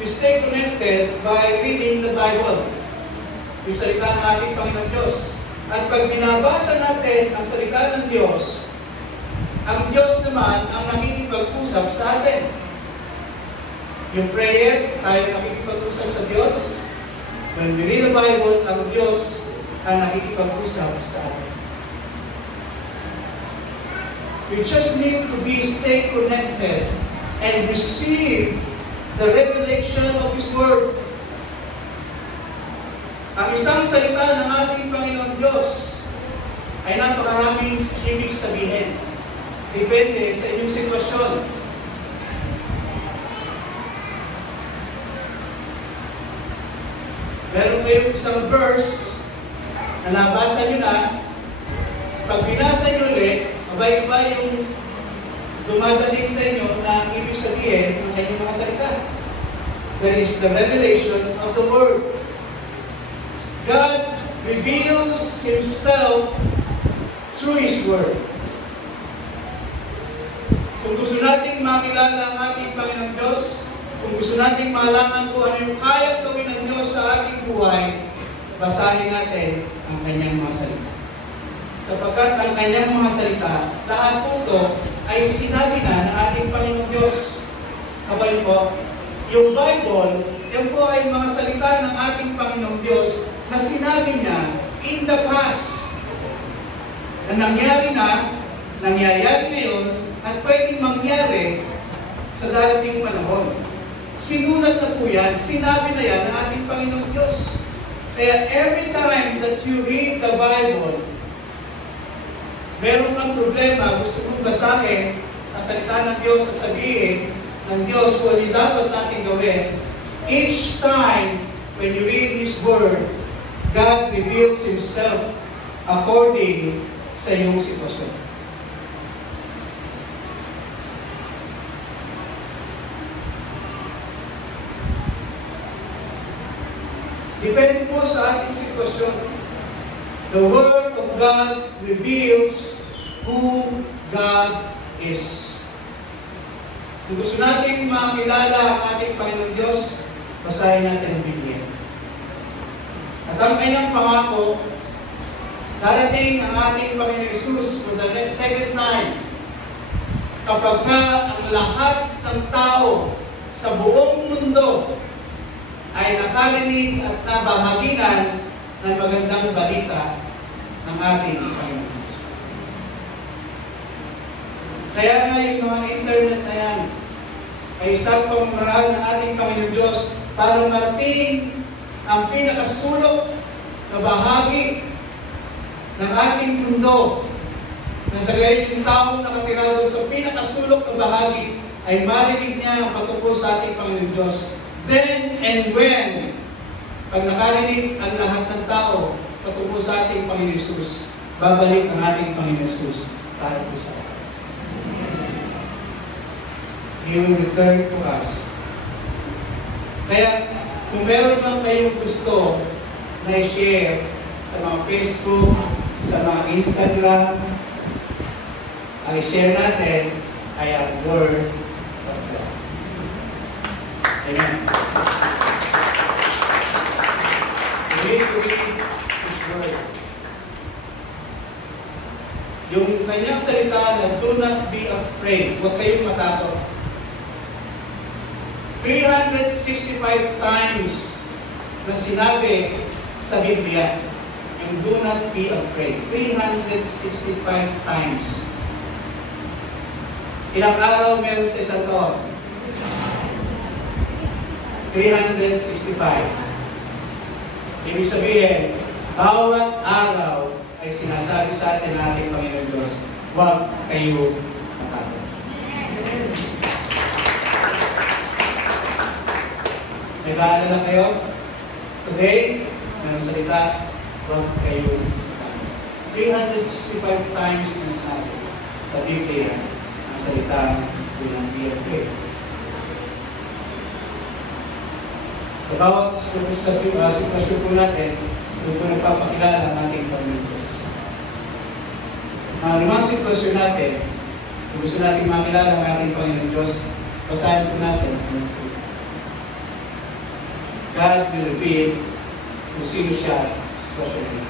you stay connected by reading the Bible. Yung salita ng ating Panginoon Diyos. At pag binabasa natin ang salita ng Diyos, ang Diyos naman ang nakikipag-usap sa atin. Yung prayer, tayo nakikipag-usap sa Diyos. When we read the Bible, ang Diyos ang nakikipag-usap sa atin. We just need to stay connected and receive the revelation of His Word. Ang isang salita ng ating Panginoon Diyos ay napakaraming ibig sabihin. Depende sa inyong sitwasyon. Meron kayong isang verse na nabasa nyo na, pag binasa nyo ulit, abay-iba yung dumadating sa inyo na ibig sabihin ng kanyang mga salita. That is the revelation of the Word. God reveals Himself through His Word. Kung gusto nating makilala ang ating Panginoon Diyos, kung gusto nating malaman kung ano yung kayang gawin ng Diyos sa ating buhay, basahin natin ang kanyang mga salita. Sapagkat ang kanyang mga salita, lahat po ito ay sinabi na ng ating Panginoong Diyos. Kabay po, yung Bible, yan po ay mga salita ng ating Panginoong Diyos na sinabi niya in the past. Na nangyari na, nangyayari ngayon, at pwedeng mangyari sa darating panahon. Sinulat na po yan, sinabi na yan ng ating Panginoong Diyos. Kaya every time that you read the Bible, meron kang problema, gusto mong basahin ang salita ng Diyos at sabihin ng Diyos kung ano dapat natin gawin. Each time when you read His Word, God reveals Himself according sa iyong sitwasyon. Depende po sa ating sitwasyon. The Word of God reveals who God is. Kung gusto natin makilala ang ating Panginoon Diyos, basahin natin ang Biblia. At ang kanyang pangako, darating ang ating Panginoon Jesus for the second time, kapag ang lahat ng tao sa buong mundo ay nakarinig at nabahaginan ng magandang balita ng ating Panginoon. Kaya nga yung mga internet na yan ay isang pamamaraan ng ating Panginoon Diyos para marating ang pinakasulok na bahagi ng ating mundo. Nang sa gayon yung taong nakatira doon sa pinakasulok na bahagi ay marinig niya ang patungkol sa ating Panginoon Diyos. Then and when, pag nakarinig ang lahat ng tao patungkol sa ating Panginoon Jesus, babalik ang ating Panginoon Jesus para po sa atin. He will return to us. Kaya, kung meron man kayong gusto na i-share sa mga Facebook, sa mga Instagram, ay share natin ay ang Word of God. Amen. We need to read His Word. Yung kanyang salita na do not be afraid. Huwag kayong matakot. 365 times na sinabi sa Biblia, yung do not be afraid. 365 times. Ilang araw meron sa isang taon? 365. Ibig sabihin, bawat araw ay sinasabi sa atin ng ating Panginoon Diyos, huwag kayo matakot. Nag-aalala kayo? Today, meron salita, huwag kayo matakot. 365 times na sinabi sa Biblia ang salita do not be afraid. Sa bawat sitwasyon po natin, doon po nagpapakilala ang ating Panginoon Diyos. Mga limang sitwasyon natin, kung gusto natin makilala ang ating Panginoon Diyos, basahin po natin ang salita. God will reveal kung sino siya sa sitwasyon niya.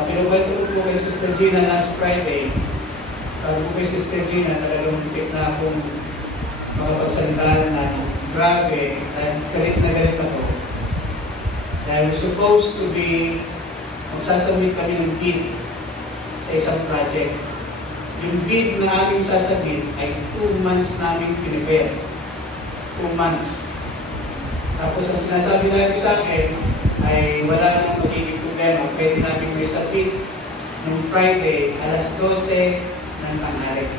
Pinagkwento ko po kay Sister Gina last Friday. Sabi ko kay Sister Gina, talagang pipit na akong makapagsalita na grabe, galit na galit ako. Dahil we're supposed to be, magsasabit kami ng bid sa isang project. Yung bid na aming sasabit ay 2 months namin pinipare. 2 months. Tapos ang sinasabi namin sa akin ay wala nang magiging problema. Pwede namin may sabit noong Friday, alas 12 ng tanghali.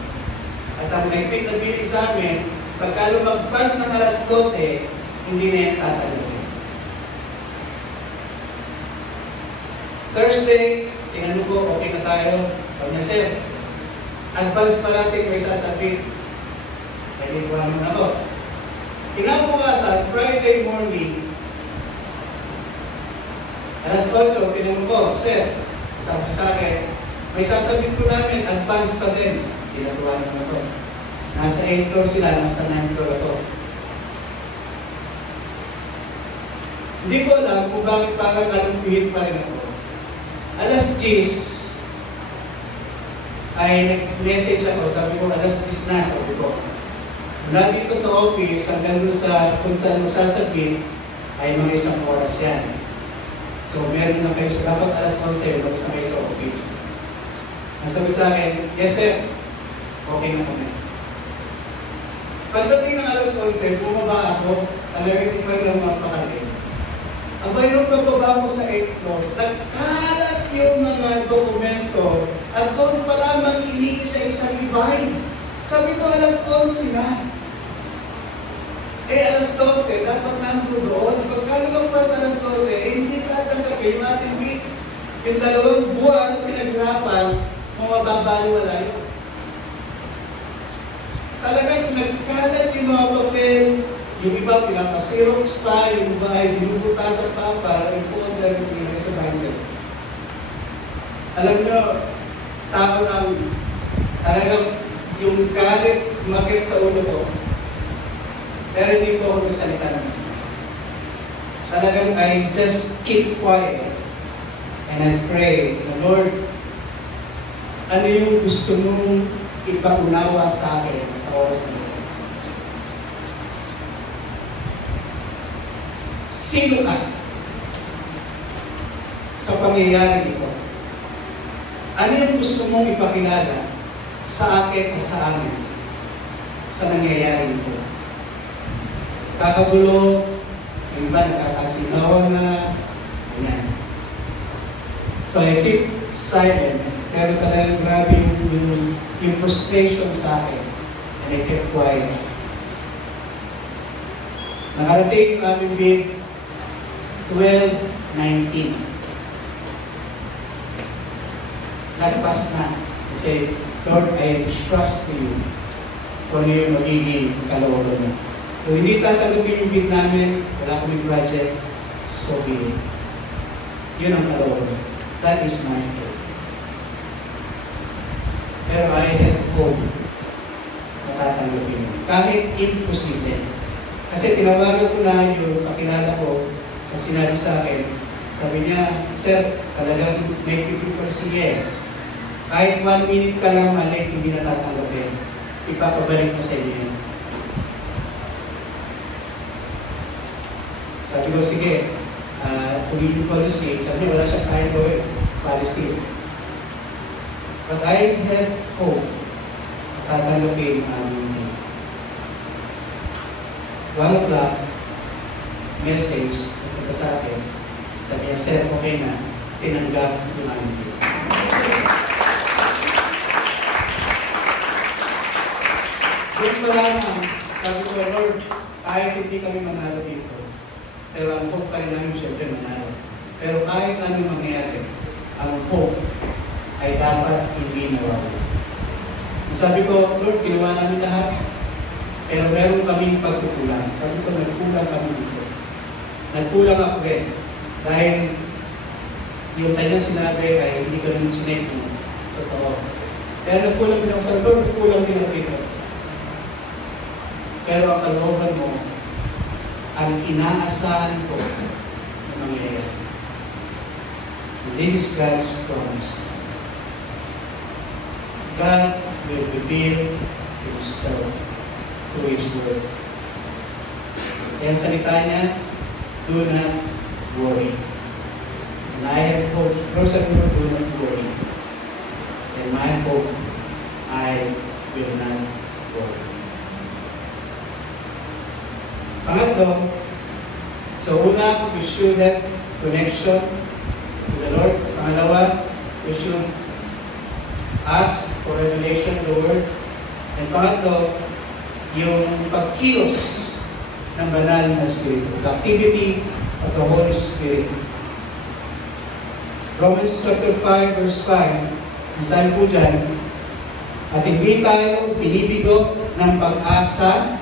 At ang nagpit na bilig sa amin, pagka lumagpas ng alas 12, hindi na yan tatanggapin. Thursday, tingnan ko, okay na tayo. Sabi niya, sir, advance pa natin kung isasabit. Pwede ko naman ako. Tingnan ko nga sa Friday morning, alas 8, tingnan ko, sir, sabi sa akin, may sasabit ko namin, advance pa din. Ginagawa naman ako. Nasa 8th floor sila, nasa 9th floor ako. Hindi ko alam kung bakit parang kalumpihin pa rin ako. Alas 10, ay nag-message ako, sabi ko, alas 10 na, sabi ko. Mula dito sa office, hanggang doon sa kung saan magsasabit, ay mga 1 oras yan. So, meron na kayo, so dapat alas 11, labas na kayo sa office. Nasabi sa akin, yes sir, okay na kami. Pagdating ng alas 11, bumaba ako, talagang hindi pa rin lang mapakali. Abay nung pagbaba ko sa 8th floor, nagkalat yung mga dokumento at doon pa lamang iniisa-isang ibay. Sabi ko, alas 11 na. Alas 12, dapat nandun doon. Pagka lumagpas na alas 12, hindi tatanggapin yung ating week. Yung 2 buwan pinaghirapan, mababaliwala yun. Talagang nagkalat yung mga papel, yung iba pinapasirox pa, yung iba ay binubuta sa papa, yung puwan talagang pinag sa binder. Alam nyo, tao namin, talagang yung galit umakit sa ulo ko, pero hindi ko ako nagsalita ng isa. Talagang I just keep quiet and I pray, Lord, ano yung gusto mong ipaunawa sa akin sa oras na ito? Sino ka sa pangyayari ito? Ano yung gusto mong ipakilala sa akin at sa amin sa nangyayari ito? Kakagulo, yung iba nakakasigawan na, ganyan. So I keep silent, pero talagang grabe yung frustration sa akin, and I kept quiet. Nakarating yung aming bid, 12:19. Nagpas na. Kasi, Lord, I trust to you kung ano yung magiging kalooban mo. Kung hindi tatanggapin yung bid namin, wala kaming project, so be it. Yun ang kalooban. That is my faith. Pero I have hope na tatanggapin mo. Kahit imposible. Kasi tinawagan ko na yung kakilala ko, na sinabi sa akin, sabi niya, Sir, talagang may 50% eh. Kahit 1 minute ka lang mali, hindi na tatanggapin. Ipapabalik na sa inyo. Sabi ko, sige, kung yung policy, sabi niya, wala siya kaya gawin, policy. But I have hope na tatanggapin ang aming 1 o'clock, message, ito sa akin, sabi niya, Sir, okay na, tinanggap yung aming bid. Doon pa lamang, sabi ko, Lord, kahit hindi kami manalo dito, pero ang hope pa rin namin siyempre manalo. Pero kahit anong mangyayari, ang hope ay dapat hindi nawawala. Sabi ko, Lord, ginawa namin lahat, pero meron kaming pagkukulang. Sabi ko, nagkulang kami dito. Nagkulang ako rin. Dahil yung kanyang sinabi ay hindi ko rin sinek mo. Totoo. Pero nagkulang din ako sa Lord, nagkulang din ako dito. Pero ang kalooban mo, ang inaasahan ko na mangyayari. This is God's promise. God will reveal Himself through His Word. Kaya salita niya, do not worry. And I have hope. Lord said, do not worry. And my hope, I will not worry. Pangatlo, so una, we should have connection to the Lord. Pangalawa, we should ask for revelation of the Word. And pangatlo, yung pagkilos ng banal na Espiritu, the activity of the Holy Spirit. Romans chapter 5, verse 5, sabi po dyan, at hindi tayo binibigo ng pag-asa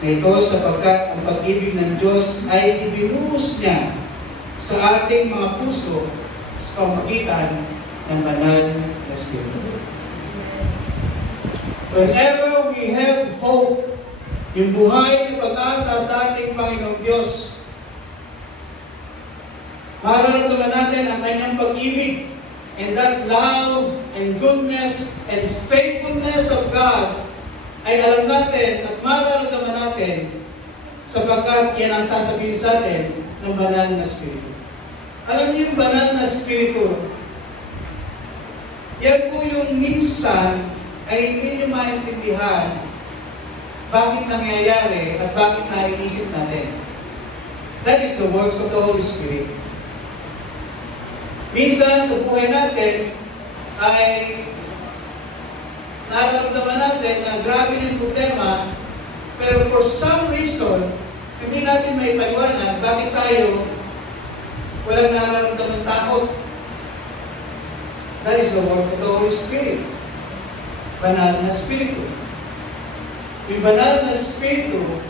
na ito sapagkat ang pag-ibig ng Diyos ay ibinuhos niya sa ating mga puso sa pamagitan ng banal na Espiritu. Whenever we have hope, yung buhay na pag-asa sa ating Panginoong Diyos, Mararamdaman natin ang kanyang pag-ibig, and that love and goodness and faithfulness of God ay alam natin at mararamdaman natin sapagkat yan ang sasabihin sa atin ng banal na Espiritu. Alam niyo yung banal na Espiritu, yan po yung minsan ay hindi niyo maintindihan bakit nangyayari at bakit naiisip natin. That is the works of the Holy Spirit. Minsan sa buhay natin ay nararamdaman natin na grabe ng problema, pero for some reason, hindi natin may paliwanag bakit tayo walang nararamdaman takot. That is the work of the Holy Spirit. Banal na Espiritu. Yung banal na Espiritu,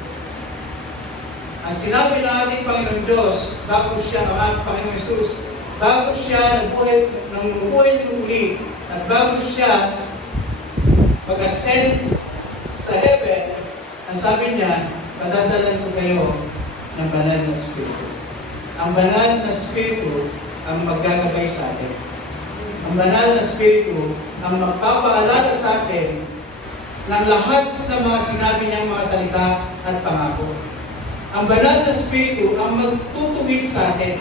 ang sinabi ng ating Panginoon Diyos, bago siya, ang Panginoon Jesus, bago siya nabuhay ng muli, at bago siya mag-ascend sa heaven, ang sabi niya, padadalan ko kayo ng banal na Espiritu. Ang banal na Espiritu ang maggagabay sa atin. Ang banal na Espiritu ang magpapaalala sa atin ng lahat ng mga sinabi niyang mga salita at pangako. Ang banal na Espiritu ang magtutuwid sa atin.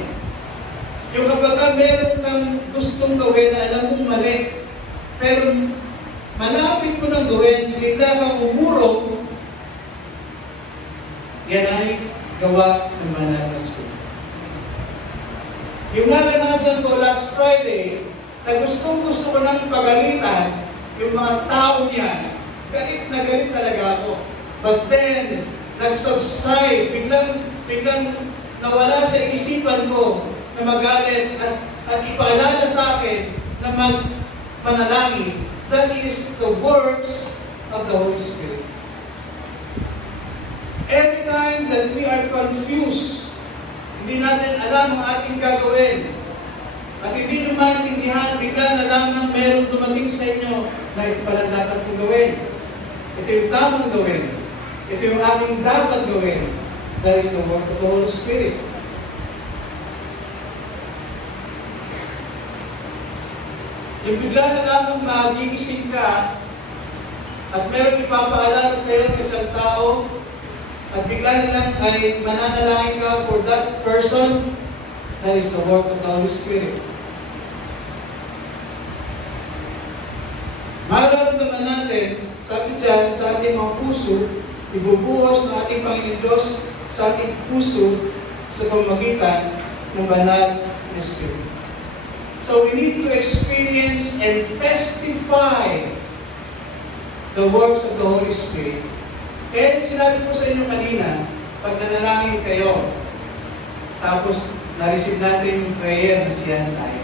Yung kapag meron kang gustong gawin na alam mong mali, pero malapit mo nang gawin, bigla kang umurong, yan ay gawa ng banal na Espiritu. Yung naranasan ko last Friday, na gusto ko nang pagalitan yung mga tao niya. Galit na galit talaga ako. But then, nag-subside, biglang nawala sa isipan ko na magalit at ipaalala sa akin na magpanalangin. That is the works of the Holy Spirit. Every time that we are confused, hindi natin alam ang ating gagawin, at hindi nyo maintindihan, bigla na lang nang meron dumating sa inyo na ito pala dapat kong gawin. Ito yung tamang gawin. Ito yung aking dapat gawin. That is the work of the Holy Spirit. Yung bigla na lang magigising ka at meron ipapaalala sa iyo ng isang tao at bigla na lang ay mananalangin ka for that person, that is the work of the Holy Spirit. Mararamdaman natin, sabi dyan, sa ating mga puso, ibubuhos ng ating Panginoon Diyos sa ating puso sa pamamagitan ng banal na Espiritu. So we need to experience and testify the works of the Holy Spirit. Kaya sinabi ko sa inyo kanina, pag nanalangin kayo, tapos na-receive natin yung prayer na siyan tayo,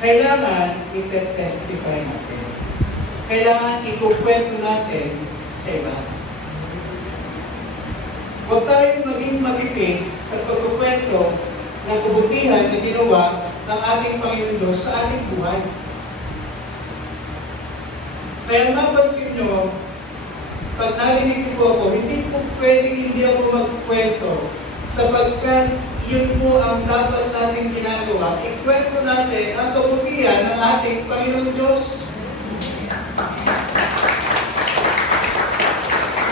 kailangan i-testify natin. Kailangan ikukwento natin sa iba. Huwag tayong maging magipig sa pagkukwento ng kabutihan na ginawa ng ating Panginoon Diyos sa ating buhay. Kaya mapansin nyo, pag narinig po ako, hindi po pwedeng hindi ako magkwento sapagkat yun po ang dapat natin ginagawa. Ikwento natin ang kabutihan ng ating Panginoon Diyos.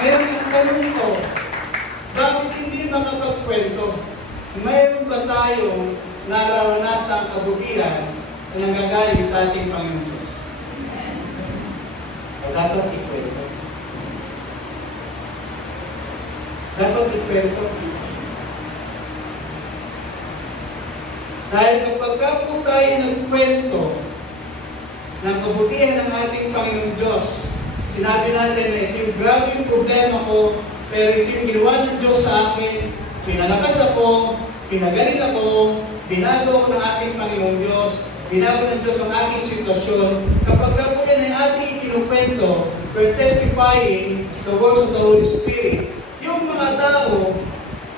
Ngayon ang tanong ko, bakit hindi makapagkwento? Mayroon ba tayong nararanasang kabutihan na nanggagaling sa ating Panginoon Diyos? O dapat ikwento. Dapat ikwento. Dahil kapag po tayo nagkwento ng kabutihan ng ating Panginoon Diyos, sinabi natin na ito yung grabe yung problema ko, pero ito yung ginawa ng Diyos sa akin, pinalakas ako, pinagaling ako, binago ko ng ating Panginoon Diyos, binago ng Diyos ang aking sitwasyon. Kapag po yan ay ating ikinukwento, we're testifying the works of the Holy Spirit. Yung mga tao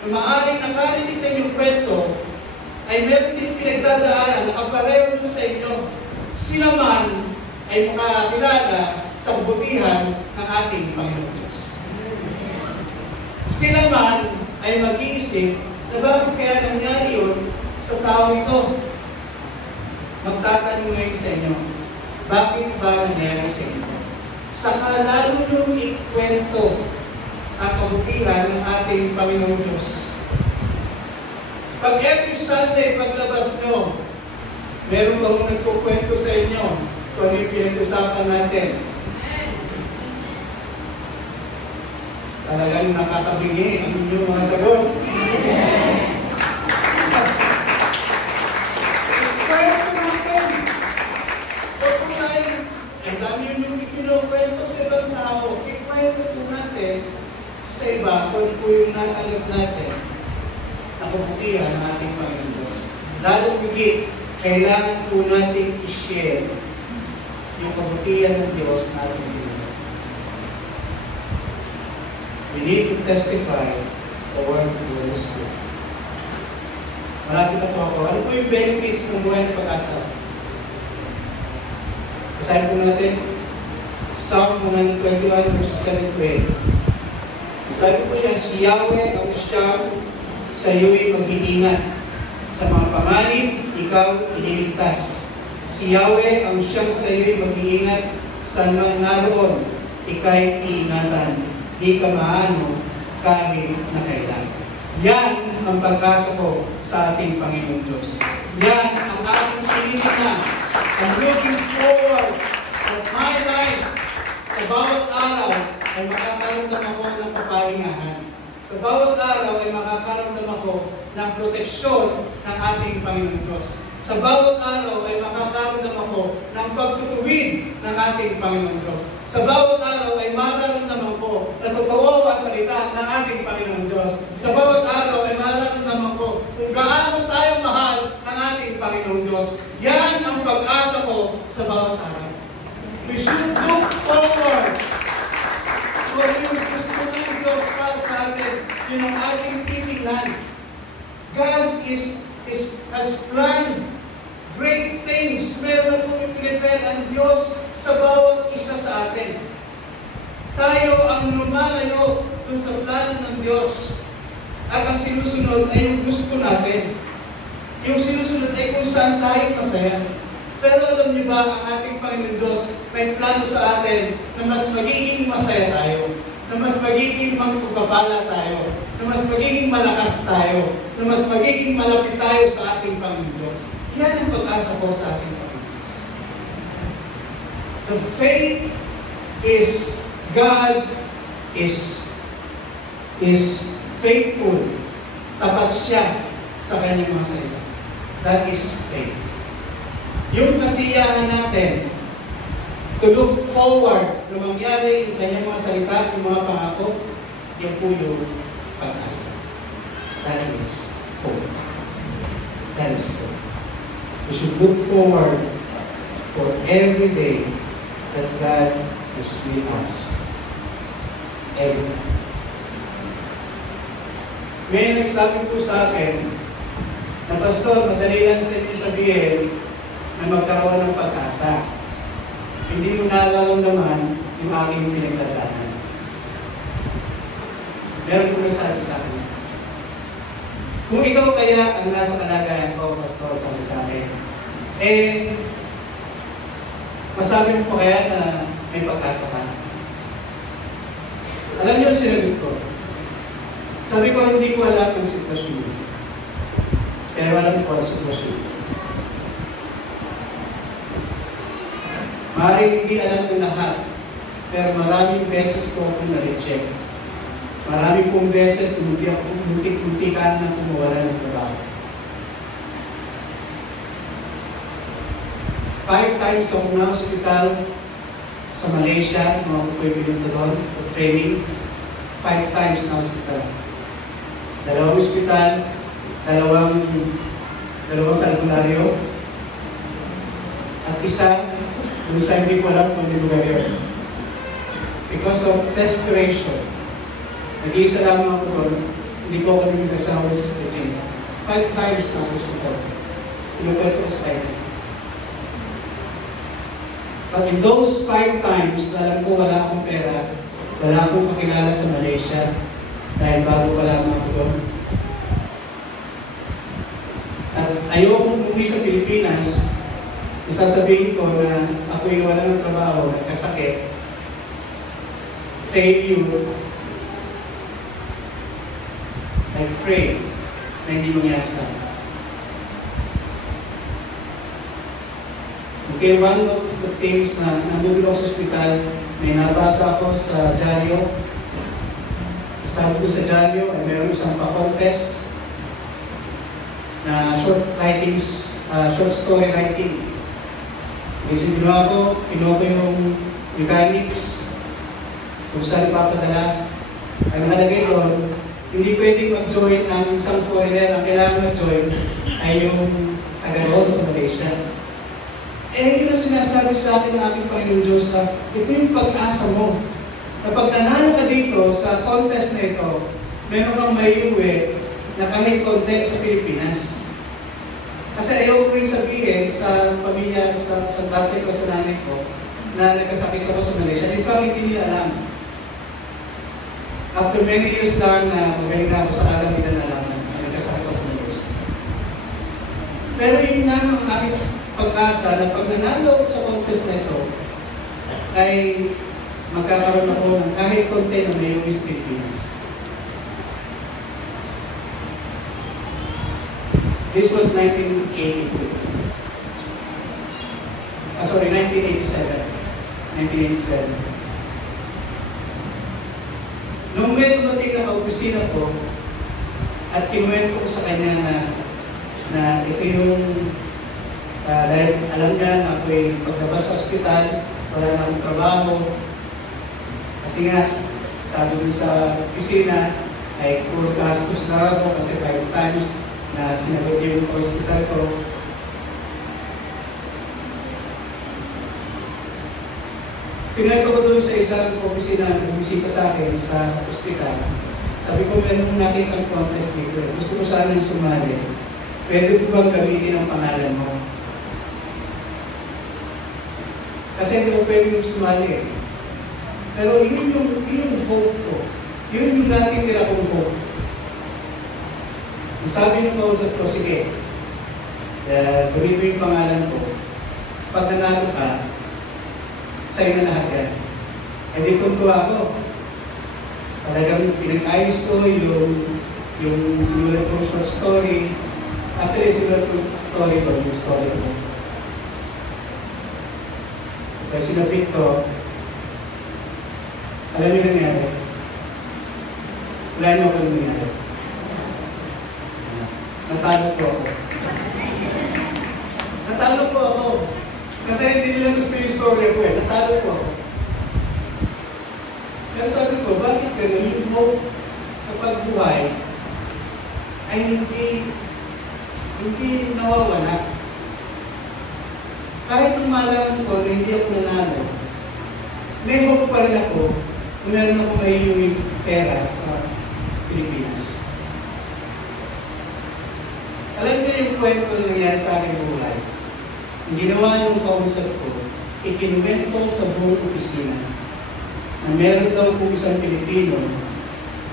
na maaaring nakarinig ng yung kwento, ay meron din pinagdadaanan, nakapareho dun sa inyo. Sila man ay makakilala sa kabutihan ng ating Panginoon Diyos. Sila man ay mag-iisip na bakit kaya nangyari yun sa tao ito. Magtatanong ngayon sa inyo, bakit ba nangyari sa inyo? Saka lalo nung ikwento ang kabutihan ng ating Panginoong Diyos. Pag every Sunday, paglabas nyo, meron ba kung nagkukwento sa inyo kung ano yung pinag-usapan natin? Talagang nakakabingi ang inyong mga sagot. Kwento natin. Huwag po tayo, ang dami yung kinukwento sa ibang tao, ikwento po natin sa iba kung po yung natanggap natin na kabutihan ng ating Panginoon Diyos. Lalo higit, kailangan po natin i-share yung kabutihan ng Diyos na ating Panginoon. We need to testify the word of the Holy Spirit. Malapit na po ako. Ano po yung benefits ng buhay ng pag-asa? Basahin po natin Psalm 121 verses 7 to 8. Sabi po niya, si Yahweh ang siyang sa iyo'y mag-iingat. Sa mga pamanib, ikaw iniligtas. Si Yahweh ang siyang sa iyo'y mag-iingat. Saan man naroon, ika'y iingatan. Di ka maano kahit na kailan. Yan ang pag-asa ko sa ating Panginoon Diyos. Yan ang aking pinigina. I'm looking forward that my life sa bawat araw ay makakaramdam ako ng kapahingahan. Sa bawat araw ay makakaramdam ako ng proteksyon ng ating Panginoon Diyos. Sa bawat araw ay makakaramdam ako ng pagtutuwid ng ating Panginoon Diyos. Sa bawat araw ay mararamdaman ko na totoo ang salita ng ating Panginoon Diyos. Sa bawat araw ay mararamdaman ko kung gaano tayo mahal ng ating Panginoon Diyos. Yan ang pag-asa ko sa bawat araw. We should look forward. Kung yung gusto ng Diyos para sa atin, yun ang ating titignan. God has planned great things. Meron na po i-prepare ang Diyos sa bawat isa sa atin. Tayo ang lumalayo dun sa plano ng Diyos. At ang sinusunod ay yung gusto natin. Yung sinusunod ay kung saan tayo masaya. Pero alam niyo ba, ang ating Panginoon Diyos may plano sa atin na mas magiging masaya tayo, na mas magiging magpapabala tayo, na mas magiging malakas tayo, na mas magiging malapit tayo sa ating Panginoon Diyos. Yan ang pag-asa ko sa ating Panginoon Diyos. The faith is God is faithful. Tapat siya sa kanyang mga salita. That is faith. Yung kasiyahan natin to look forward na mangyari yung kanyang mga salita, yung mga pangako, yung po yung pag-asa. That is hope. That is hope. We should look forward for every day that God is with us. Every day. May nagsabi po sa akin na, Pastor, madali lang sa inyo sabihin na magkaroon ng pag-asa. Hindi mo nalalamdaman yung aking pinagdadaanan. Meron po nagsabi sa akin, kung ikaw kaya ang nasa kalagayan ko, Pastor, sabi sa akin, masabi mo pa kaya na may pag-asa ka? Alam niyo ang sinagot ko? Sabi ko, hindi ko alam ang sitwasyon. Pero alam ko ang sitwasyon. Maaaring hindi alam ko lahat, pero maraming beses ko akong na-reject. Maraming pong beses muntik-muntikan na kumawala ng trabaho. 5 times ako na hospital sa Malaysia, mga kukoy pinunta doon, for training. 5 times na hospital. 2 hospital, dalawang sa albularyo, at isa, kung sa hindi ko alam kung hindi lugar yun. Because of desperation, nag-iisa lamang ako doon, hindi ko ako nag-asawa sa Sister Jane. 5 times na sa hospital. Tinupet ko sa kanya. But in those 5 times, alam ko wala akong pera, wala akong kakilala sa Malaysia, dahil bago pa lamang ako doon. At ayokong umuwi sa Pilipinas, sasabihin ko na ako'y wala ng trabaho, nagkasakit, failure, I pray na hindi mangyari sa akin. Okay, one of the things na nandun ako sa ospital, may nabasa ako sa dyaryo. Sabi ko sa dyaryo ay meron isang pa-contest na short story writing. Kasi kinuha ko yung mechanics, kung saan ipapadala. Ang nalagay doon, hindi pwedeng mag-join ang isang foreigner. Ang kailangan mag-join ay yung taga-roon sa Malaysia. Eh, yun ang sinasabi sa akin ng aking Panginoon Diyos na ito yung pag-asa mo. Kapag nanalo ka dito sa contest na ito, meron kang may uwi na kami content sa Pilipinas. Kasi ayaw ko rin sabihin sa pamilya, sa tatay ko, sa nanay ko, na nagkasakit ako sa Malaysia. Di pa hindi nila alam. After many years lang na magaling na ako sa alam, nila na alam na nagkasakit ako sa Malaysia. Pero yun nga ang aking pag-asa na pag nanalo sa contest na ito, ay magkakaroon ako ng kahit konti na may uwi sa Pilipinas. This was 1982. 1987. 1987. Nung may dumating na opisina ko, at kinuwento ko sa kanya na ito yung dahil alam niya na ako'y paglabas sa ospital, wala na akong trabaho. Kasi nga, sabi ko sa opisina, ay puro gastos na ako kasi 5 times na sinagot yung hospital ko. Pinay ko doon sa isang opisina na bumisita sa akin sa ospital. Sabi ko, meron natin ang contest dito. Gusto ko sana yung sumali. Pwede ko bang gamitin ang pangalan mo? Kasi hindi mo pwede yung sumali. Pero yun yung hope ko. Yun yung natitira kong hope. Sabi ng kausap ko, sige, gawin mo yung pangalan ko. Pag nanalo ka, sa'yo na lahat yan. E di tuntua ako. Talagang pinag-ayos ko yung sinulat kong short story. Actually, sinulat kong story ko, yung story ko. Kaya sinabit ko, alam niyo nangyari. Wala niyo ako nangyari. Natalo po ako. Natalo po ako. Kasi hindi nila gusto yung story ko eh. Natalo po ako. Pero sabi ko, bakit ganun? Yung hope kapag buhay ay hindi nawawala. Kahit nung malaman ko na hindi ako nanalo, may hope pa rin ako kung meron ako may pera sa Pilipinas. Alam niyo yung kwento na nangyari sa akin buhay. Ang ginawa nung kausap ko, ikinuwento sa buong opisina na meron daw po isang Pilipino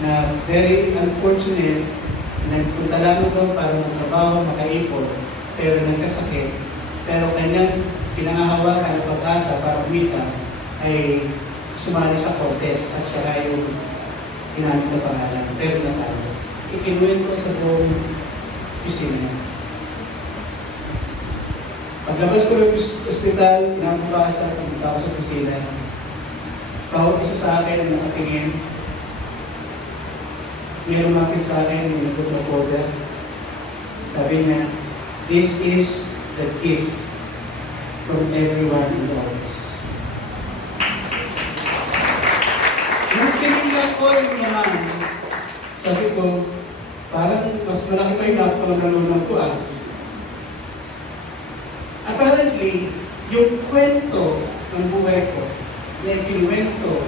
na very unfortunate, nagpunta lang daw para magtrabaho, makaipon, pero nagkasakit. Pero kanyang pinangahawakan ng pag-asa para kumita ay sumali sa contest at siya yung ginamit na pangalan. Pero natalo. Ikinuwento sa buong opisina. Paglabas ko ng ospital, nakapasa, pumunta ako sa opisina. Bawat isa sa akin ang nakatingin. May lumapit sa akin, may nagpapag-order. Sabi niya, this is the gift from everyone in the office. Nung pinigyan ko yung naman, sabi ko, parang mas malaki pa yung napapalalunan ko ah. Apparently, yung kwento ng buhay ko, na ikinuwento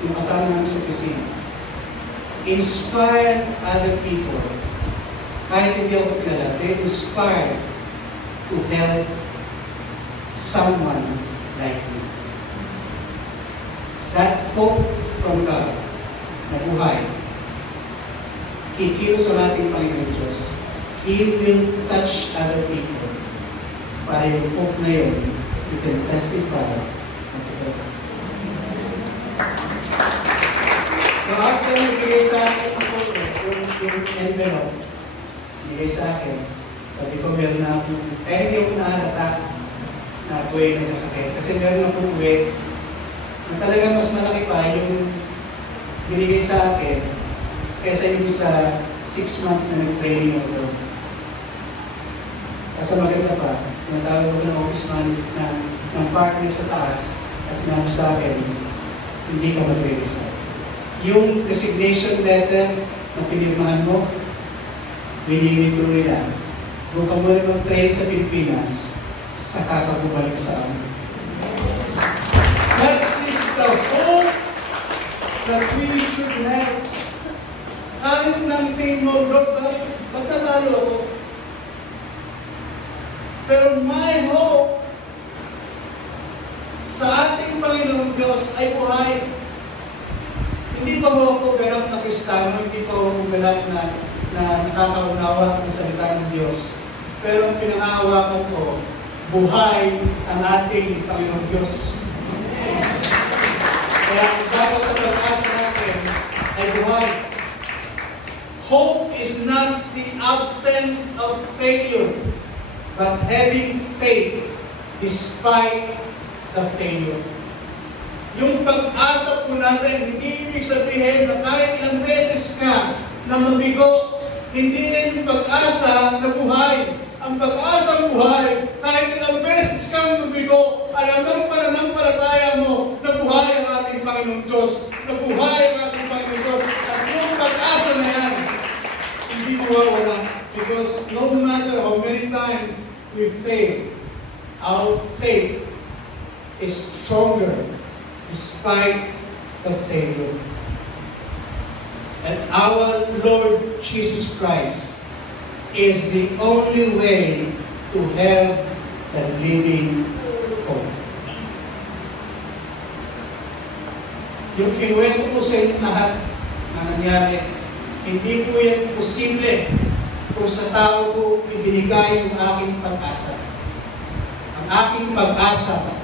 yung kasama namin sa opisina, inspired other people. Kahit hindi ako kilala, they inspired to help someone like me. That hope from God na buhay, kikilos sa ating Panginoon Diyos It will touch other people. Para yung hope na yun, you can testify of it. So after nabigay sa akin yung envelope, nabigay sa akin, sabi ko meron na ako, hindi ako nahalata na ako ay nagkasakit. Kasi meron akong uwi na talagang mas malaki pa yung binigay sa akin kaysa yung sa 6 months na nag-training ako. Kasi maganda pa, natawag ko ng office man ng partner sa taas at sinabi sa akin, hindi ka mag-resign. Yung resignation letter na pinirmahan mo, binibito nila. Kung ka muna mag-train sa Pilipinas, saka ka bumalik sa amin. That is the hope that we should have. Kahit nang tingin mo, Lord, pagtatalo ako. Pero my hope sa ating Panginoon Diyos ay buhay. Hindi pa mo ako ganap na Kristiyano, hindi pa ako ganap na nakakaunawa ng salita ng Diyos. Pero ang pinangahawakan ko, buhay ang ating Panginoon Diyos. Kaya ang dapat sa pag-asa natin ay buhay. Hope is not the absence of failure, but having faith despite the failure. Yung pag-asa po natin, hindi ibig sabihin na kahit ilang beses ka na mabigo, hindi rin yung pag-asa na buhay. Ang pag-asa buhay, kahit ilang beses kang mabigo, alam ng pananampalataya mo na buhay ang ating Panginoon Diyos, na buhay ang ating Panginoon Diyos. At yung pag-asa na yan, hindi mawawala. Because no matter how many times we fail, our faith is stronger despite the failure. And our Lord Jesus Christ is the only way to have the living hope. Yung kinuwento ko sa inyo lahat na nangyari, hindi po yan posible kung sa tao ko ibinigay yung aking pag-asa. Ang aking pag-asa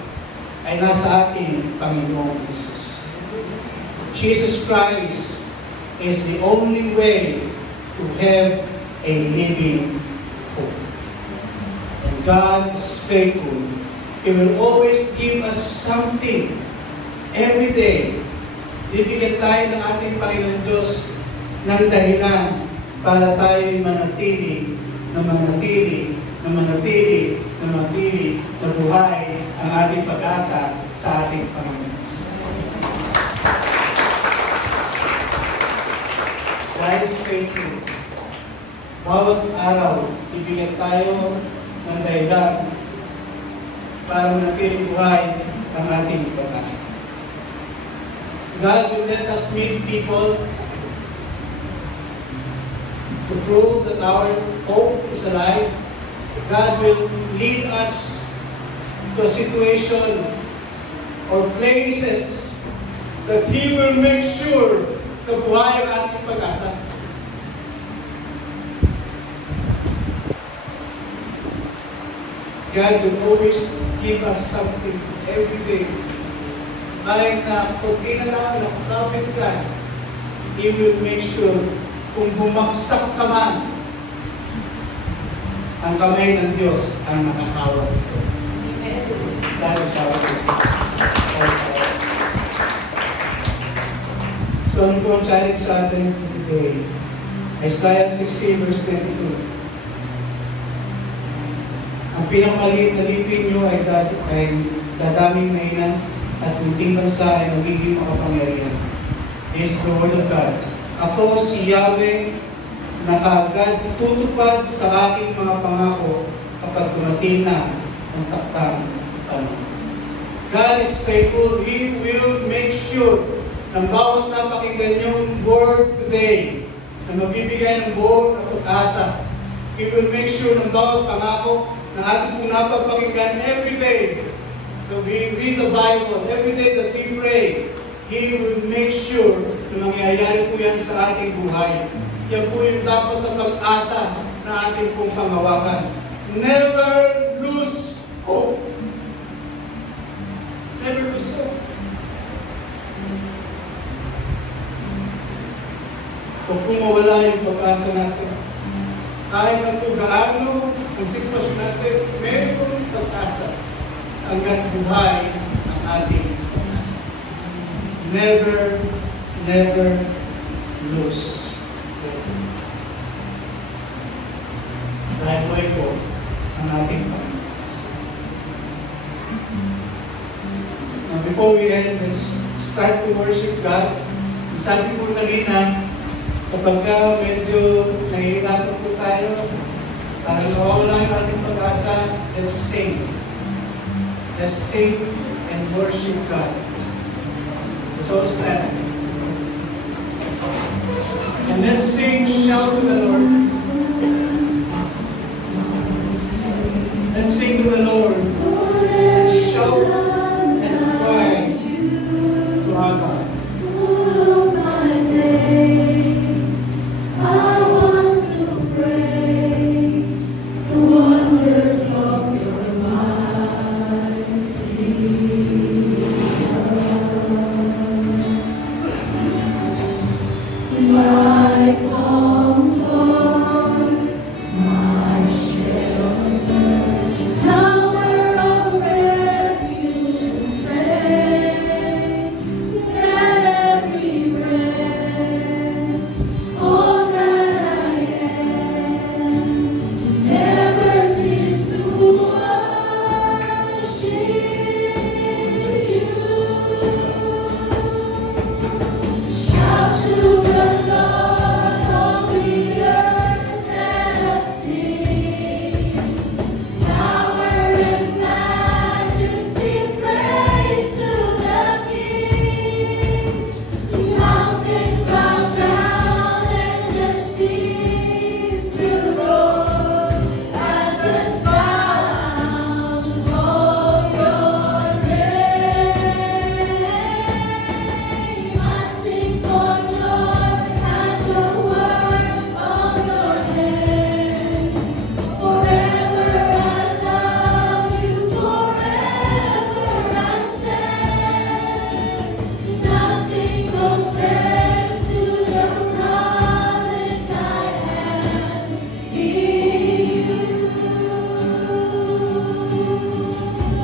ay nasa ating Panginoong Jesus. Jesus Christ is the only way to have a living hope. And God is faithful. He will always give us something every day. Bibigyan tayo ng ating Panginoon Diyos ng dahilan para tayo manatili na buhay ang ating pag-asa sa ating Panginoon. God is faithful. Bawat araw, ibigyan tayo ng dahilan para manatiling buhay ang ating pag-asa. God will let us meet people to prove that our hope is alive. God will lead us to a situation or places that He will make sure na buhay ang ating pag-asa. God will always give us something every day. Kahit na kung kailangan nakakapit ka, He will make sure kung bumagsak ka man, ang kamay ng Diyos ang nakakawal sa iyo. Dahil sa akin. So, ano po ang challenge sa atin today? Isaiah 16 verse 22. Ang pinakamaliit na lipin nyo ay dadaming mainan at munting bansa ay magiging makapangyarihan. This is the word of God. Ako si Yahweh na kaagad tutupad sa aking mga pangako kapag dumating na ang taktang panahon. God is faithful. He will make sure na bawat napakinggan yung word today na mabibigay ng buong na pag-asa. He will make sure na bawat pangako na ating pong napapakinggan every day that we read the Bible, every day that we pray, He will make sure na mangyayari po yan sa ating buhay. Yan po yung dapat na pag-asa na ating pong panghawakan. Never lose hope. Never lose hope. Huwag kung mawala yung pag-asa natin. Kahit na po gaano ang sitwasyon natin, mayroong pag-asa hanggang buhay ang ating pag-asa. Never, never lose hope. Dahil buhay po ang ating Panginoon. Now, before we end, let's start to worship God. Sabi po kanina, kapag medyo nahihirapan po tayo, parang nawawala yung ating pag-asa, let's sing. Let's sing and worship God. Let's all stand. And let's sing, shout to the Lord. Let's sing to the Lord. Let's shout and cry to our God.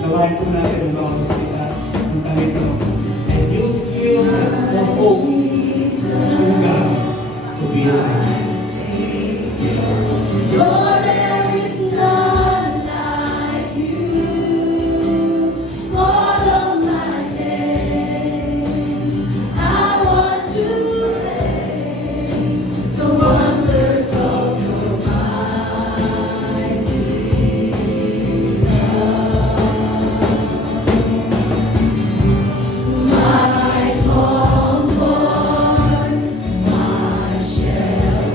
Nawain po natin ang bawang salita ng Panginoon. And you feel the hope to God to be alive. Lord, there is none like you. All of my days, I want to praise the wonders of your mighty love. My comfort, my shelter.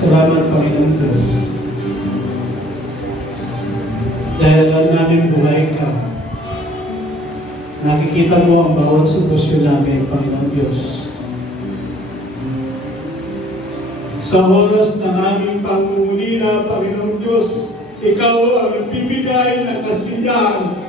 Salamat, Panginoon Diyos. Dahil alam namin buhay ka. Nakikita mo ang bawat sitwasyon namin, Panginoon Diyos. Sa oras ng aming pangungulila, Panginoon Diyos, Ikaw ang nagbibigay ng kasiyahan.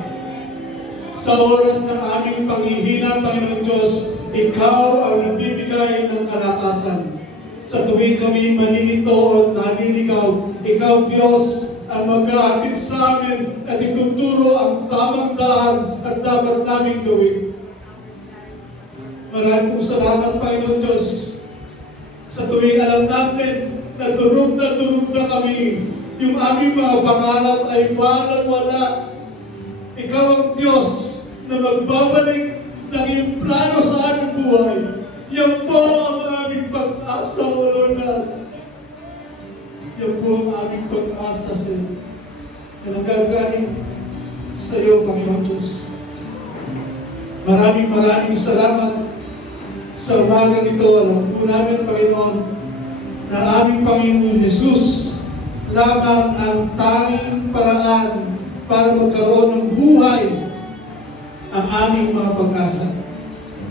Sa oras ng aming panghihina, Panginoon Diyos, Ikaw ang nagbibigay ng kalakasan. Sa tuwing kami malilito at naliligaw, Ikaw, Diyos, ang mag-aakit sa amin at ituturo ang tamang daan at dapat naming gawin. Maraming pong salamat, Panginoon Diyos. Sa tuwing alam natin na durog na kami, yung aming mga pangarap ay parang wala. Ikaw ang Diyos na magbabalik ng iyong plano sa aming buhay. Yan po ang aming pag-asa, O Lord God. Yan po ang aming pag-asa sa iyo. Na nagagaling sa iyo, Panginoon Diyos. Maraming salamat sa umagang ito. Alam po namin, Panginoon, na aming Panginoon Jesus lamang ang tanging paraan para magkaroon ng buhay ang aming mga pag-asa.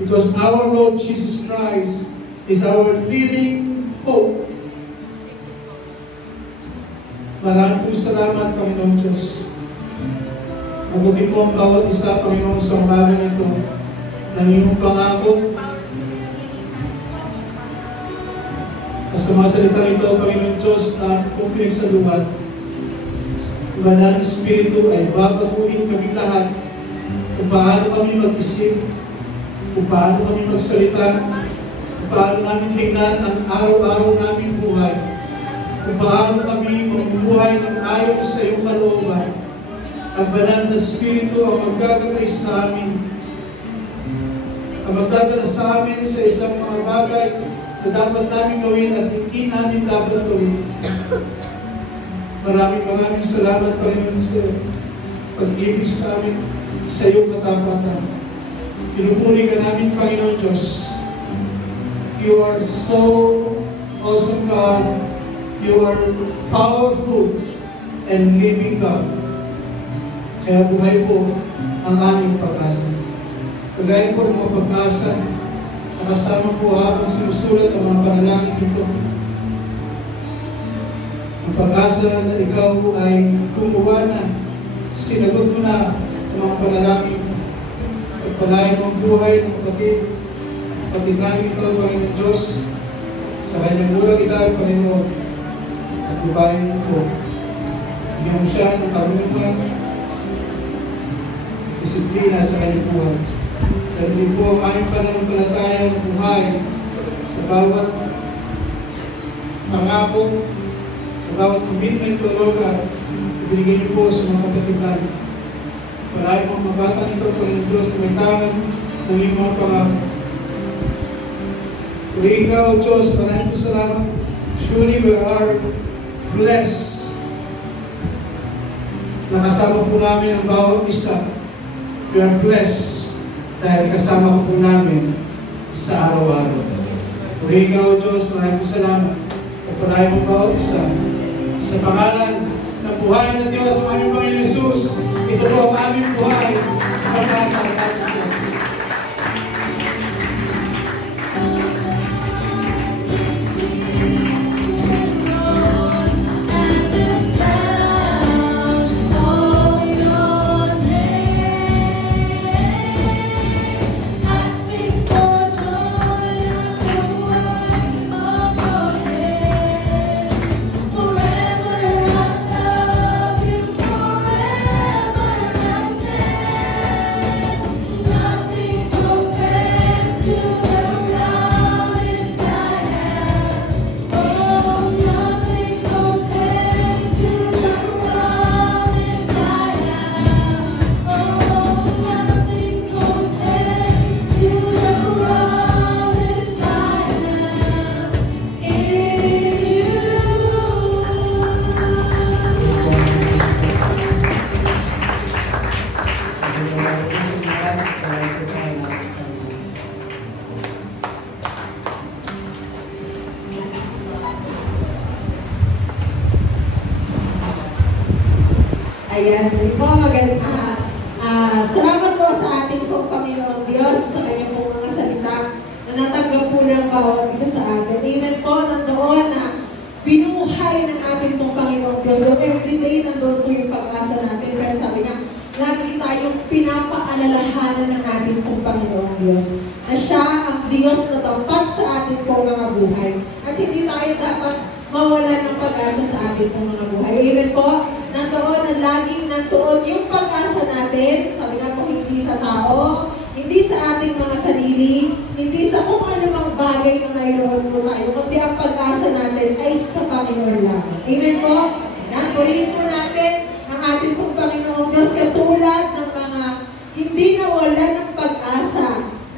Because our Lord Jesus Christ is our living hope. Maraming po salamat, Panginoon Diyos. Mabuti po ang bawat isa, Panginoon, sa umagang ito ng iyong pangako. Sa mga salita ito, Panginoon Diyos, na kung pinagsaluhan, Banal na Espiritu ay babaguhin kami lahat kung paano kami mag-isip, kung paano kami magsalita, kung paano namin tingnan ang araw-araw naming buhay, kung paano kami mabubuhay ng ayon sa iyong kalooban. Ang Banal na Espiritu ang magdadala sa amin, ang magdadala sa amin sa isang mga bagay na dapat namin gawin at hindi namin dapat gawin. Maraming salamat, Panginoon, sa pag-ibig sa amin, sa iyong katapatan. Pinupuri ka namin, Panginoon Diyos. You are so awesome, God. You are powerful and living God. Kaya buhay po ang aming pag-asa. Kagaya po ng mga pag-asa, nakasama po habang sinusulat ang mga panalangin dito. Ang pag-asa na ikaw ay kumuha na, sinagot mo na sa mga panalangin. Pagpalain mo ang buhay ng kapatid, kapatid namin ito, Panginoon Diyos, sa kanyang bulang ikaw, Panginoon, at bubayin mo po. Bigyan mo siya ng karunungan, disiplina sa kanyang buhay. Pero din po ang aming pananampalataya ng buhay sa bawat pangako, sa bawat commitment to Lord God, ibigay niyo po sa mga kapatid natin. Marami pong mabata nito, Panginoon Diyos, na may tangan ng iyong mga pangako. Kung ikaw, Diyos, maraming po salamat. Surely we are blessed. Nakasama po namin ang bawat isa. We are blessed dahil kasama po namin sa araw-araw. Kung ikaw, Diyos, maraming po salamat. Kapalain mo bawat isa. Sa pangalan ng buhay ng Diyos, ang aming Panginoon Jesus, ito po ang aming buhay. Pag-asa sa ating Diyos. Forever I stand. Ayan, hindi po maganda. Salamat po sa ating pong Panginoong Diyos sa kanyang pong mga salita na natanggap po ng bawat isa sa atin. Amen po, nandoon na binuhay ng ating pong Panginoong Diyos. So everyday nandoon po yung pag-asa natin. Pero sabi niya, lagi tayong pinapaalalahanan ng ating pong Panginoong Diyos na siya ang Diyos na tapat sa ating pong mga buhay. At hindi tayo dapat mawalan ng pag-asa sa ating pong mga buhay. Amen po, nandoon na laging nandoon yung pag-asa natin. Sabi nga po, hindi sa tao, hindi sa ating mga sarili, hindi sa kung anumang bagay na mayroon po tayo, kundi ang pag-asa natin ay sa Panginoon lang. Amen po? Purihin po natin ang ating pong Panginoong Diyos katulad ng mga hindi nawala ng pag-asa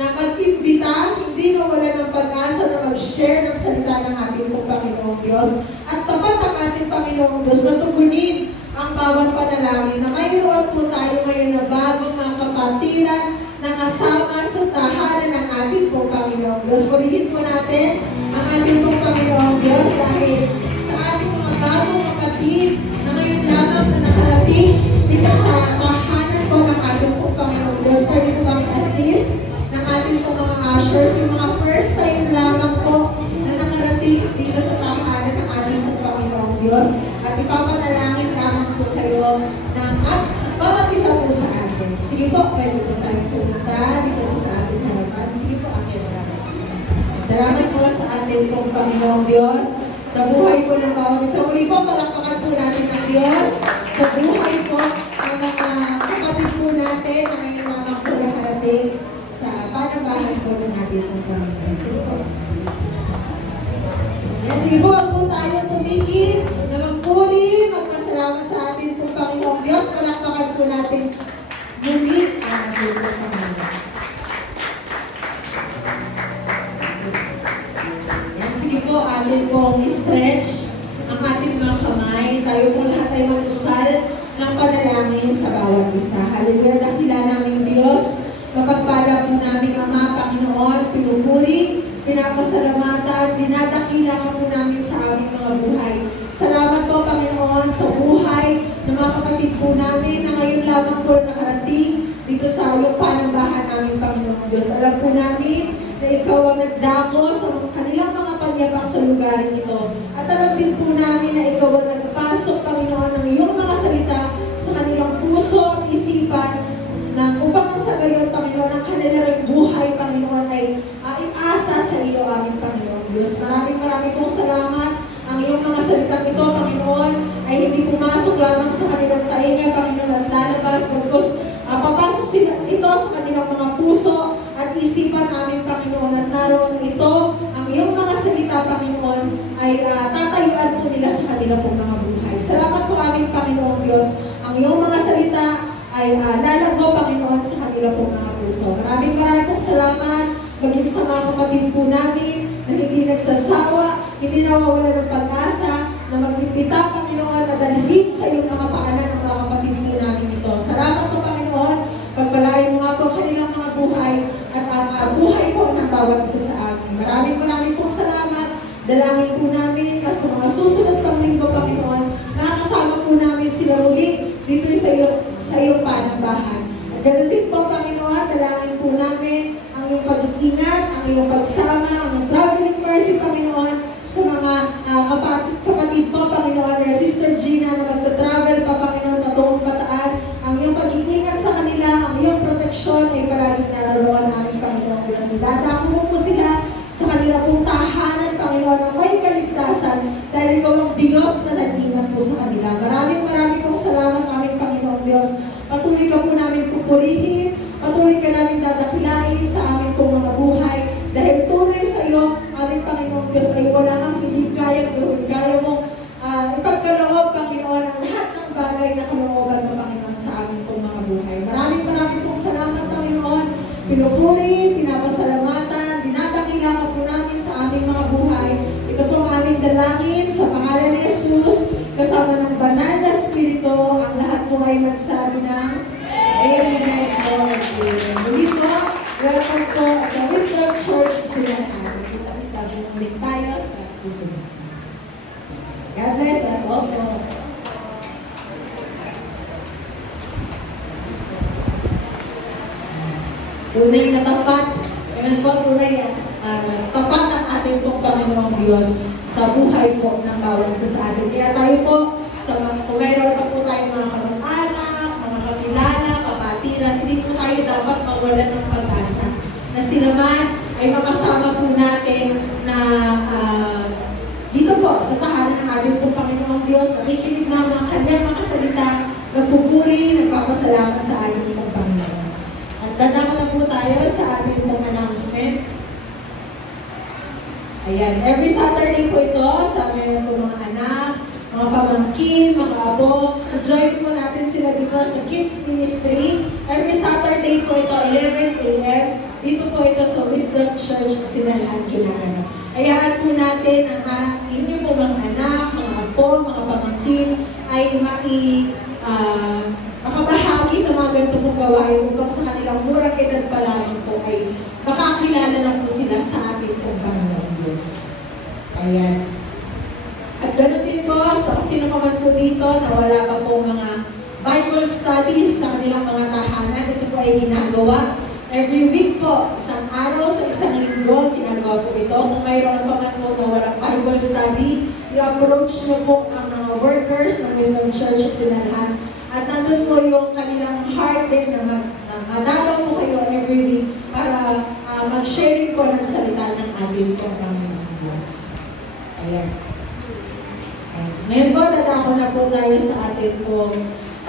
na mag-imbita, hindi nawala ng pag-asa na mag-share ng salita ng ating pong Panginoong Diyos. At tapat ang ating Panginoong Diyos na tugunin ang bawat panalangin na mayroon po tayo ngayon na bagong mga kapatiran na kasama sa tahanan ng ating pong Panginoong Diyos. Purihin po natin ang ating pong Panginoong Diyos dahil sa ating mga bagong kapatid na ngayon lamang na nakarating dito sa tahanan po ng ating pong Panginoong Diyos. Pwede po kami assist ng ating pong mga ushers, yung mga first time lamang po na nakarating dito sa tahanan ng ating pong Panginoong Diyos. At ipapanalangin lamang po kayo ng at bawat isa po sa atin. Sige po, pwede po tayong pumunta dito po sa ating harapan. Sige po, akin naman. Salamat po sa atin pong Panginoong Diyos. Sa buhay po ng bawat isa. Muli po, palakpakan po natin ng Diyos. Sa buhay po ng mga kapatid po natin na ngayon lamang po nakarating sa panambahan po ng ating pong Panginoon. Sige po. Yan, sige po, huwag po tayo tumigil na magpuri, magpasalamat sa ating pong Panginoong Diyos. Palakpakan po natin muli ang ating pong Panginoon. Yan, sige po, atin pong stretch ang ating mga kamay. Tayo po lahat ay mag-usal ng panalangin sa bawat isa. Hallelujah, dakila namin Diyos. Mapagpala po namin Ama, Panginoon, pinupuri, pinapasalamatan, dinadakila ka po namin sa aming mga buhay. Salamat po, Panginoon, sa buhay ng mga kapatid po namin na ngayon lamang po nakarating dito sa iyong panambahan namin, Panginoon Diyos. Alam po namin na ikaw ang nagdako sa kanilang mga pagyabang sa lugarin ito. At alam din po namin na ikaw ang nagpasok, Panginoon, ng iyong mga salita sa kanilang puso at isipan na upang sa gayon, Panginoon, ang kanilang buhay, Panginoon, ay iasa sa iyo, aming Panginoon Diyos. Maraming pong salamat. Ang iyong mga salitang ito, Panginoon, ay hindi pumasok lamang sa kanilang tainga, Panginoon, at lalabas, pagkos papasok sila ito sa kanilang mga puso at isipan namin, Panginoon, at naroon ito, ang iyong mga salita, Panginoon, ay tatayuan po nila sa kanilang pong mga buhay. Salamat po, aming Panginoon Diyos. Ang iyong mga salita ay lalago, Panginoon, sa kanila pong mga puso. Maraming pong salamat, maging sa mga kapatid po namin na hindi nagsasawa, hindi nawawala ng pag-asa, na mag-imbita, Panginoon, na dalhin sa iyong mga paanan ng mga kapatid po namin ito. Salamat po, Panginoon, pagpalain mo nga po kanilang mga buhay at ang buhay po ng bawat isa sa amin. Maraming pong salamat. Dalangin po namin na sa mga susunod pang linggo, Panginoon, nakakasama po namin sila muli dito sa iyong panambahan. At ganoon din po, Panginoon, dalangin po namin ang iyong pag-iingat, ang iyong pagsama, ang iyong traveling mercy, Panginoon, sa mga kapatid po, Panginoon, na Sister Gina na magta-travel pa, Panginoon, patungong Bataan. Ang iyong pag-iingat sa kanila, ang iyong proteksyon ay palaging naroon aming Panginoon Diyos. Dadako mo po sila sa kanila pong tahanan, Panginoon, na may kaligtasan dahil ikaw ang Diyos na nag-ingat po sa kanila. Maraming pong salamat aming Panginoon Diyos. Patuloy ka po namin pupurihin, patuloy ka namin dadakilain sa aming pong mga buhay dahil tunay sa iyo, aming Panginoon Diyos, ay wala kang hindi kaya gawin. Kaya mong ipagkaloob, Panginoon, ang lahat ng bagay na kalooban mo, Panginoon, sa aming pong mga buhay. Maraming pong salamat, Panginoon. Pinupuri, pinapasalamatan, dinadakila ka po namin sa aming mga buhay. Ito po ang aming dalangin sa pangalan ni Jesus, kasama ng banal na Espiritu, ang lahat po ay magsabi ng Amen, Lord. Muli po, welcome po sa Wisdom Church Silangan. Kita-kita bumalik tayo sa susunod. God bless us all po. Tunay na tapat. Ganun po, tunay tapat ang ating pong Panginoong Diyos sa buhay po ng bawat isa sa atin. Kaya tayo po, kung mayroon pa po tayong mga kamag-anak, mga kakilala, kapatiran, hindi po tayo dapat mawalan ng pag-asa. Na sila man ay makasama po natin na dito po sa tahanan ng ating pong Panginoong Diyos, nakikinig na mga kanyang mga salita, nagpupuri, nagpapasalamat sa ating pong Panginoon. At dadama na po tayo sa ating pong announcement. Ayan, every Saturday po ito, sa meron po mga anak, mga pamangkin, mga abo, join po natin sila dito sa Kids Ministry. Every Saturday po ito, 11 a.m. Dito po ito sa Wisdom Church, Sinalhan, Quilano. Hayaan po natin ang inyo po mga anak, mga apo, mga pamangkin ay makabahagi sa mga ganito pong gawain upang sa kanilang murang edad pa lamang po ay makakilala na po sila sa ating Panginoong Diyos. Ayan. At ganoon din po, sa sino pa man po dito na wala pa po mga Bible studies sa kanilang mga tahanan, ito po ay ginagawa. Every week po, isang araw sa isang linggo, ginagawa po ito. Kung mayroon pa man po na walang Bible study, i-approach niyo po ang mga workers ng Wisdom Church at Sinalhan. At nandun po yung kanilang heart din na madalaw po kayo every week para mag-sharing po ng salita ng ating Panginoong Diyos. Ayan. Ngayon po, dadako na po tayo sa ating pong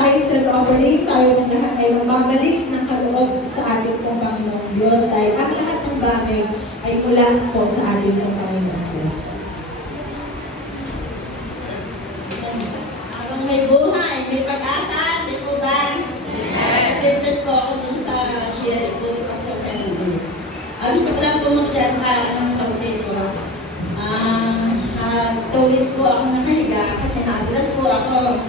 tithes and offering. Tayo pong lahat ay magbabalik ng kaloob sa ating pong Panginoong Diyos dahil ang lahat ng bagay ay mula po sa ating pong Panginoong Diyos. Habang may buhay, may pag-asa, di po ba? Siyempre po ako dun sa share ko ni Pastor Kennedy. Gusto ko lang po mag-share ng kaunti ko. 2 weeks po ako nakahiga kasi nadulas po ako.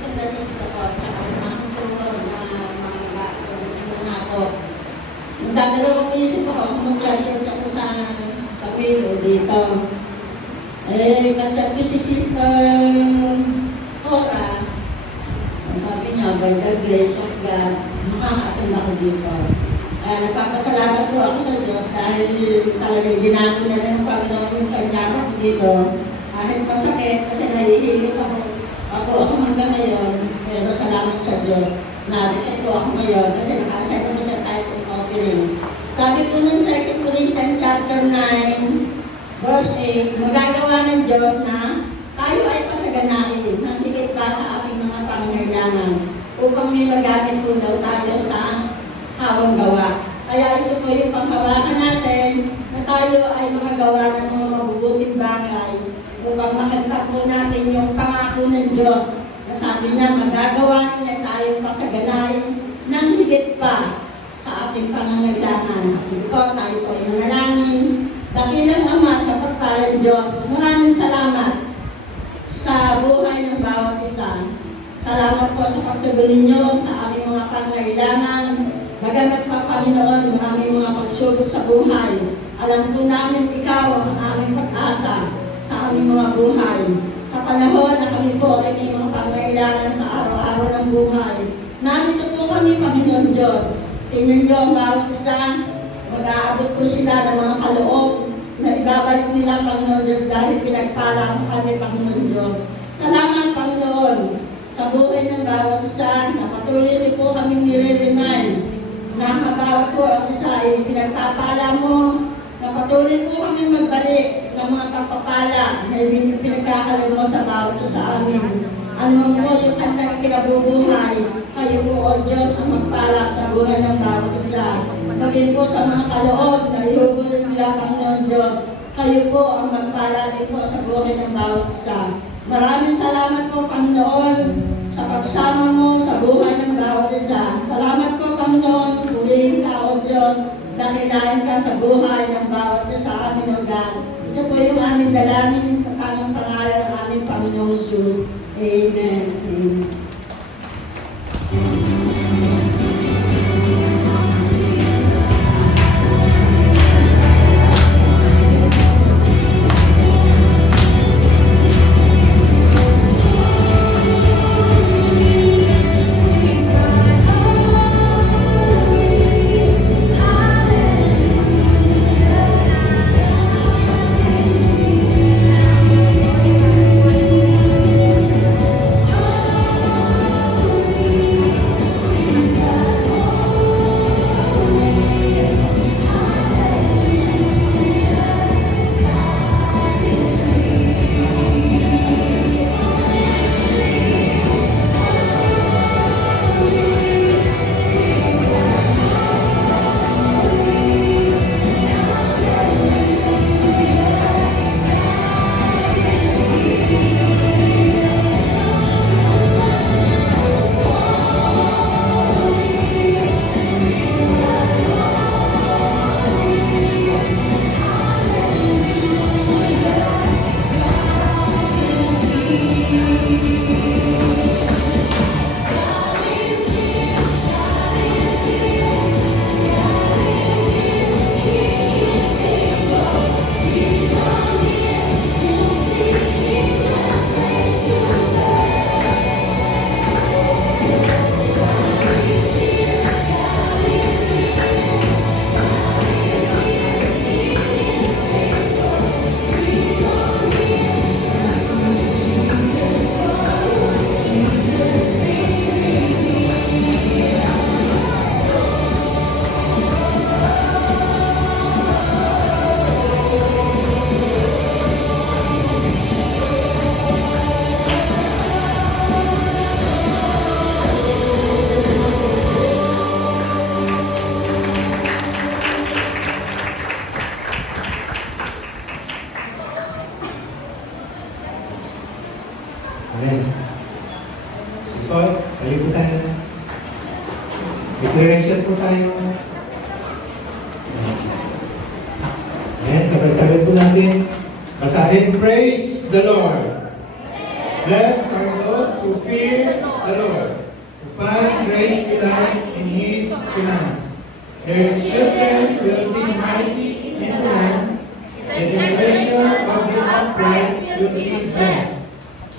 Nagdalis ako at saka nakatulog na mga bago na ako. Nagdadalawang isip ako kung mag-charge ako sa Camilo dito. Nag-chat ko si Sister Cora. Sabi niya, by the grace of God, makakatin ako dito. Nagpapasalamat po ako sa Diyos dahil talaga dinako na rin ang Panginoon yung kanya ako dito. Kahit masakit kasi nahihilig ako hanggang ngayon. Pero salamat sa Diyos. Narikit po ako ngayon kasi nakasend ako sa tithes and offering. Sabi po ng 2 Corinthians chapter 9, verse 8, magagawa ng Diyos na tayo ay pasaganain ng higit pa sa ating mga pangangailangan upang may magamit po daw tayo sa hawang gawa. Kaya ito po yung panghawakan natin na tayo ay makagawa ng mga mabubuting bagay upang makatakbo natin yung pangako ng Diyos na sabi niya magagawa niya tayo pasaganain ng higit pa sa ating pangangailangan. Ito tayo po ay manalangin. Dakilang Ama sa pagpalang Diyos, maraming salamat sa buhay ng bawat isa. Salamat po sa pagtugon ninyo sa aming mga pangangailangan. Bagamat pa, Panginoon, maraming mga pagsubok sa buhay. Alam po namin Ikaw ang aming pag-asa sa aming mga buhay. Sa panahon na kami po ay may mga pangangailangan sa araw-araw ng buhay. Narito po kami, Panginoon Diyos. Tingnan niyo ang bawat isa. Mag-aabot po sila ng mga kaloob na ibabalik nila, Panginoon Diyos, dahil pinagpala ang kami, Panginoon Diyos. Salamat, Panginoon, sa buhay ng bawat isa. Napatuloy rin po kami nire-remind na bawat po ang isa ay pinagpapala mo. Napatuloy po kami magbalik ng mga pagpapala na pinagkakalan mo sa bawat isa sa amin. Ano po yung kanilang kinabubuhay, kayo po, O Diyos, ang magpala sa buhay ng bawat isa. Maging po sa mga kaloob na ihugunin nila, Panginoon Diyos, kayo po ang magpala din po sa buhay ng bawat isa. Maraming salamat po, Panginoon, sa pagsama mo sa buhay ng bawat isa. Salamat po, Panginoon, purihin ka, O Diyos, dakilain ka sa buhay ng bawat isa sa amin, O God. Ito po yung aming dalangin sa kanang pangalan ng aming Panginoong Jesus. Amen. Amen. Amen. So, tayo po tayo. Declaration po tayo. Ayan, sabay-sabay po natin. Basahin, praise the Lord. Blessed are those who fear the Lord, who find great delight in His commands. Their children will be mighty in the land. The generation of the upright will be blessed.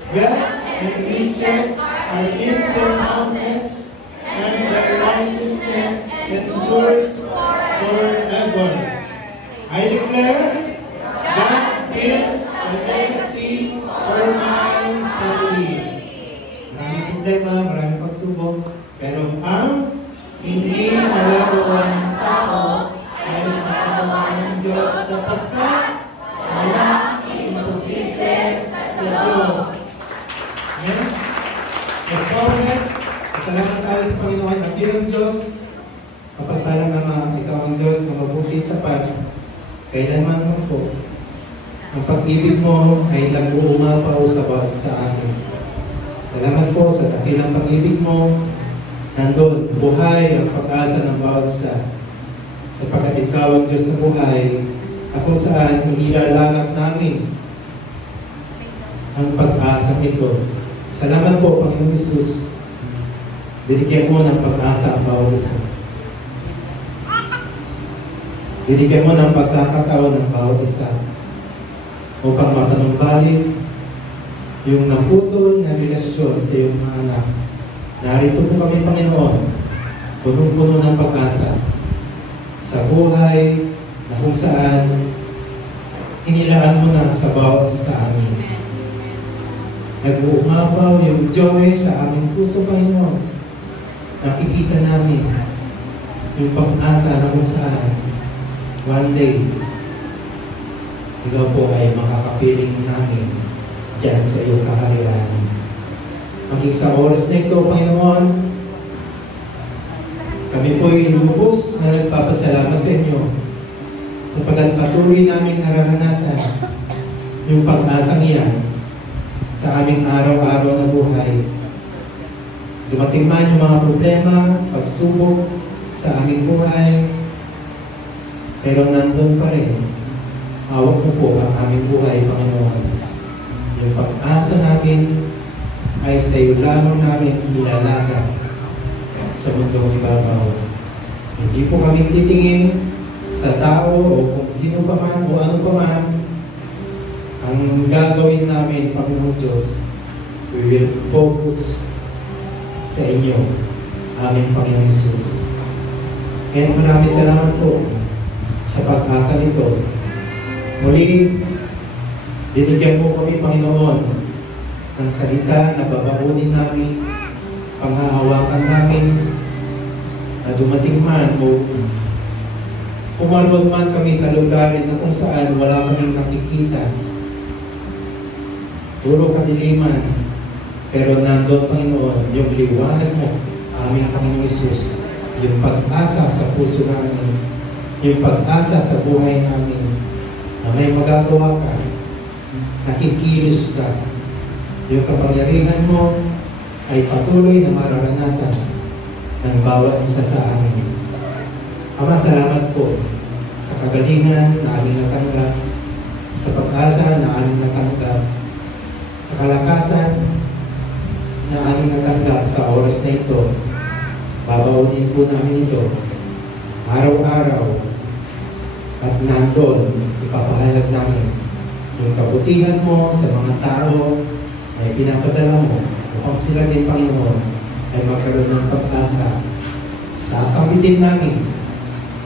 Wealth and riches are in their houses, and their righteousness endures forever. I declare, God builds a legacy for my family. Maraming problema, maraming pagsubok, pero ang hindi malagawa ng tao ay malagawa ng Diyos sapagkat wala imposible sa Diyos. Amen? As always, salamat tayo sa Panginoon at ng Diyos. Kapag palang naman ikaw ang Diyos na mabuti tapat, kailanman mo po. Ang pag-ibig mo ay nag-uumapaw sa bawat sa amin. Salamat po sa dakilang pag-ibig mo. Nandun, buhay ang pag-asa ng bawat isa. Sapagkat ikaw ang Diyos na buhay, ako saan inilalangap namin ang pag-asa ito. Salamat po, Panginoon Jesus. Binigyan mo ng pag-asa ang bawat isa. Binigyan mo ng pagkakataon ng bawat isa upang mapanumbalik yung naputol na relasyon sa iyong mga anak. Narito po kami, Panginoon, punong-puno ng pag-asa sa buhay na kung saan inilaan mo na sa bawat isa sa amin. Nag-uumapaw yung joy sa aming puso, Panginoon. Nakikita namin yung pag-asa na kung saan one day ikaw po ay makakapiling namin dyan sa iyong kaharian. Maging sa oras na ito, Panginoon, kami po ay lubos na nagpapasalamat sa inyo sapagkat patuloy namin nararanasan yung pag-asang iyan sa aming araw-araw na buhay. Dumating man yung mga problema, pagsubok sa aming buhay, pero nandun pa rin. Hawak mo po ang aming buhay, Panginoon. Yung pag-asa namin ay sa iyo lamang namin nilalagay sa mundong ibabaw. Hindi po kami titingin sa tao o kung sino pa man o ano pa man ang gagawin namin, Panginoon Diyos. We will focus sa inyo, aming Panginoon Jesus. Kaya maraming salamat po sa pag-asa nito. Muli, binigyan mo kami, Panginoon, ng salita na babaunin namin, panghahawakan namin, na dumating man o umaroon man kami sa lugar na kung saan wala kaming nakikita. Puro kadiliman, pero nandun, Panginoon, yung liwanag mo, aming Panginoon Jesus, yung pag-asa sa puso namin, yung pag-asa sa buhay namin, na may magagawa ka, nakikilos ka, yung kapangyarihan mo ay patuloy na mararanasan ng bawat isa sa amin. Ama, salamat po sa kagalingan na aming natanggap, sa pag-asa na aming natanggap, sa kalakasan na aming natanggap sa oras na ito, babaunin po namin ito araw-araw at nandun ipapahayag namin yung kabutihan mo sa mga tao na pinapadala mo upang sila din, Panginoon, ay magkaroon ng pag-asa. Sasambitin namin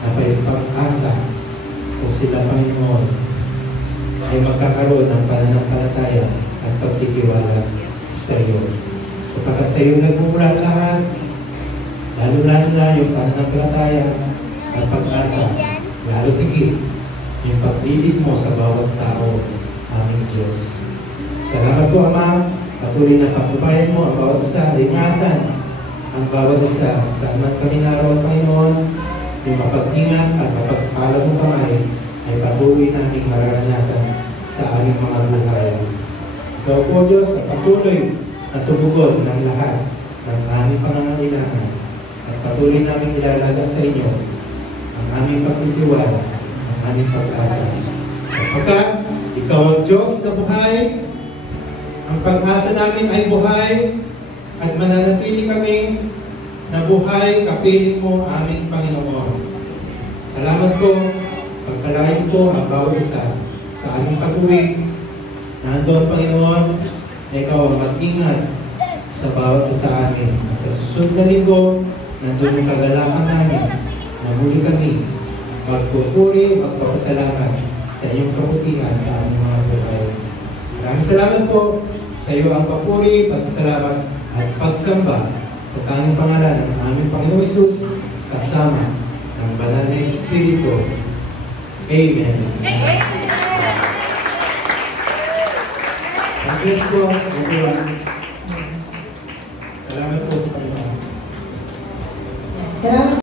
na may pag-asa kung sila, Panginoon, ay magkakaroon ng pananampalataya at pagtitiwala sa iyo. Sapagkat sa iyo nagmumula lahat, lalo-lalo na yung pananampalataya at pag-asa, lalo higit yung pag-ibig mo sa bawat tao, aming Diyos. Salamat po, Ama. Patuloy na pagpapayan mo ang bawat isa, ingatan ang bawat isa. Saan man kami naroon, Panginoon, yung mapag-ingat at mapagpala mo kamay ay patuloy naming mararanasan sa aming mga buhay. Ikaw po, Diyos, at patuloy na tumugon ng lahat ng aming pangangailangan at patuloy naming ilalaga sa inyo ang aming pagtitiwala, ang aming pag-asa. Sapagkat ikaw ang Diyos na buhay, ang pag-asa namin ay buhay, at mananatili kami na buhay kapiling mo, aming Panginoon. Salamat po, pagkalain po ang bawat isa sa aming pag-uwi. Nandoon, Panginoon, na ikaw ang mag-ingat sa bawat isa sa amin. At sa susunod na linggo, nandoon yung kagalakan namin na muli kami magpupuri, magpapasalamat sa iyong kabutihan sa aming mga buhay. Maraming salamat po sa iyo ang papuri, pasasalamat at pagsamba sa tanging pangalan ng aming Panginoong Hesus kasama ng Banal na Espiritu. Amen. God bless po, everyone. Salamat po sa Panginoon. Salamat.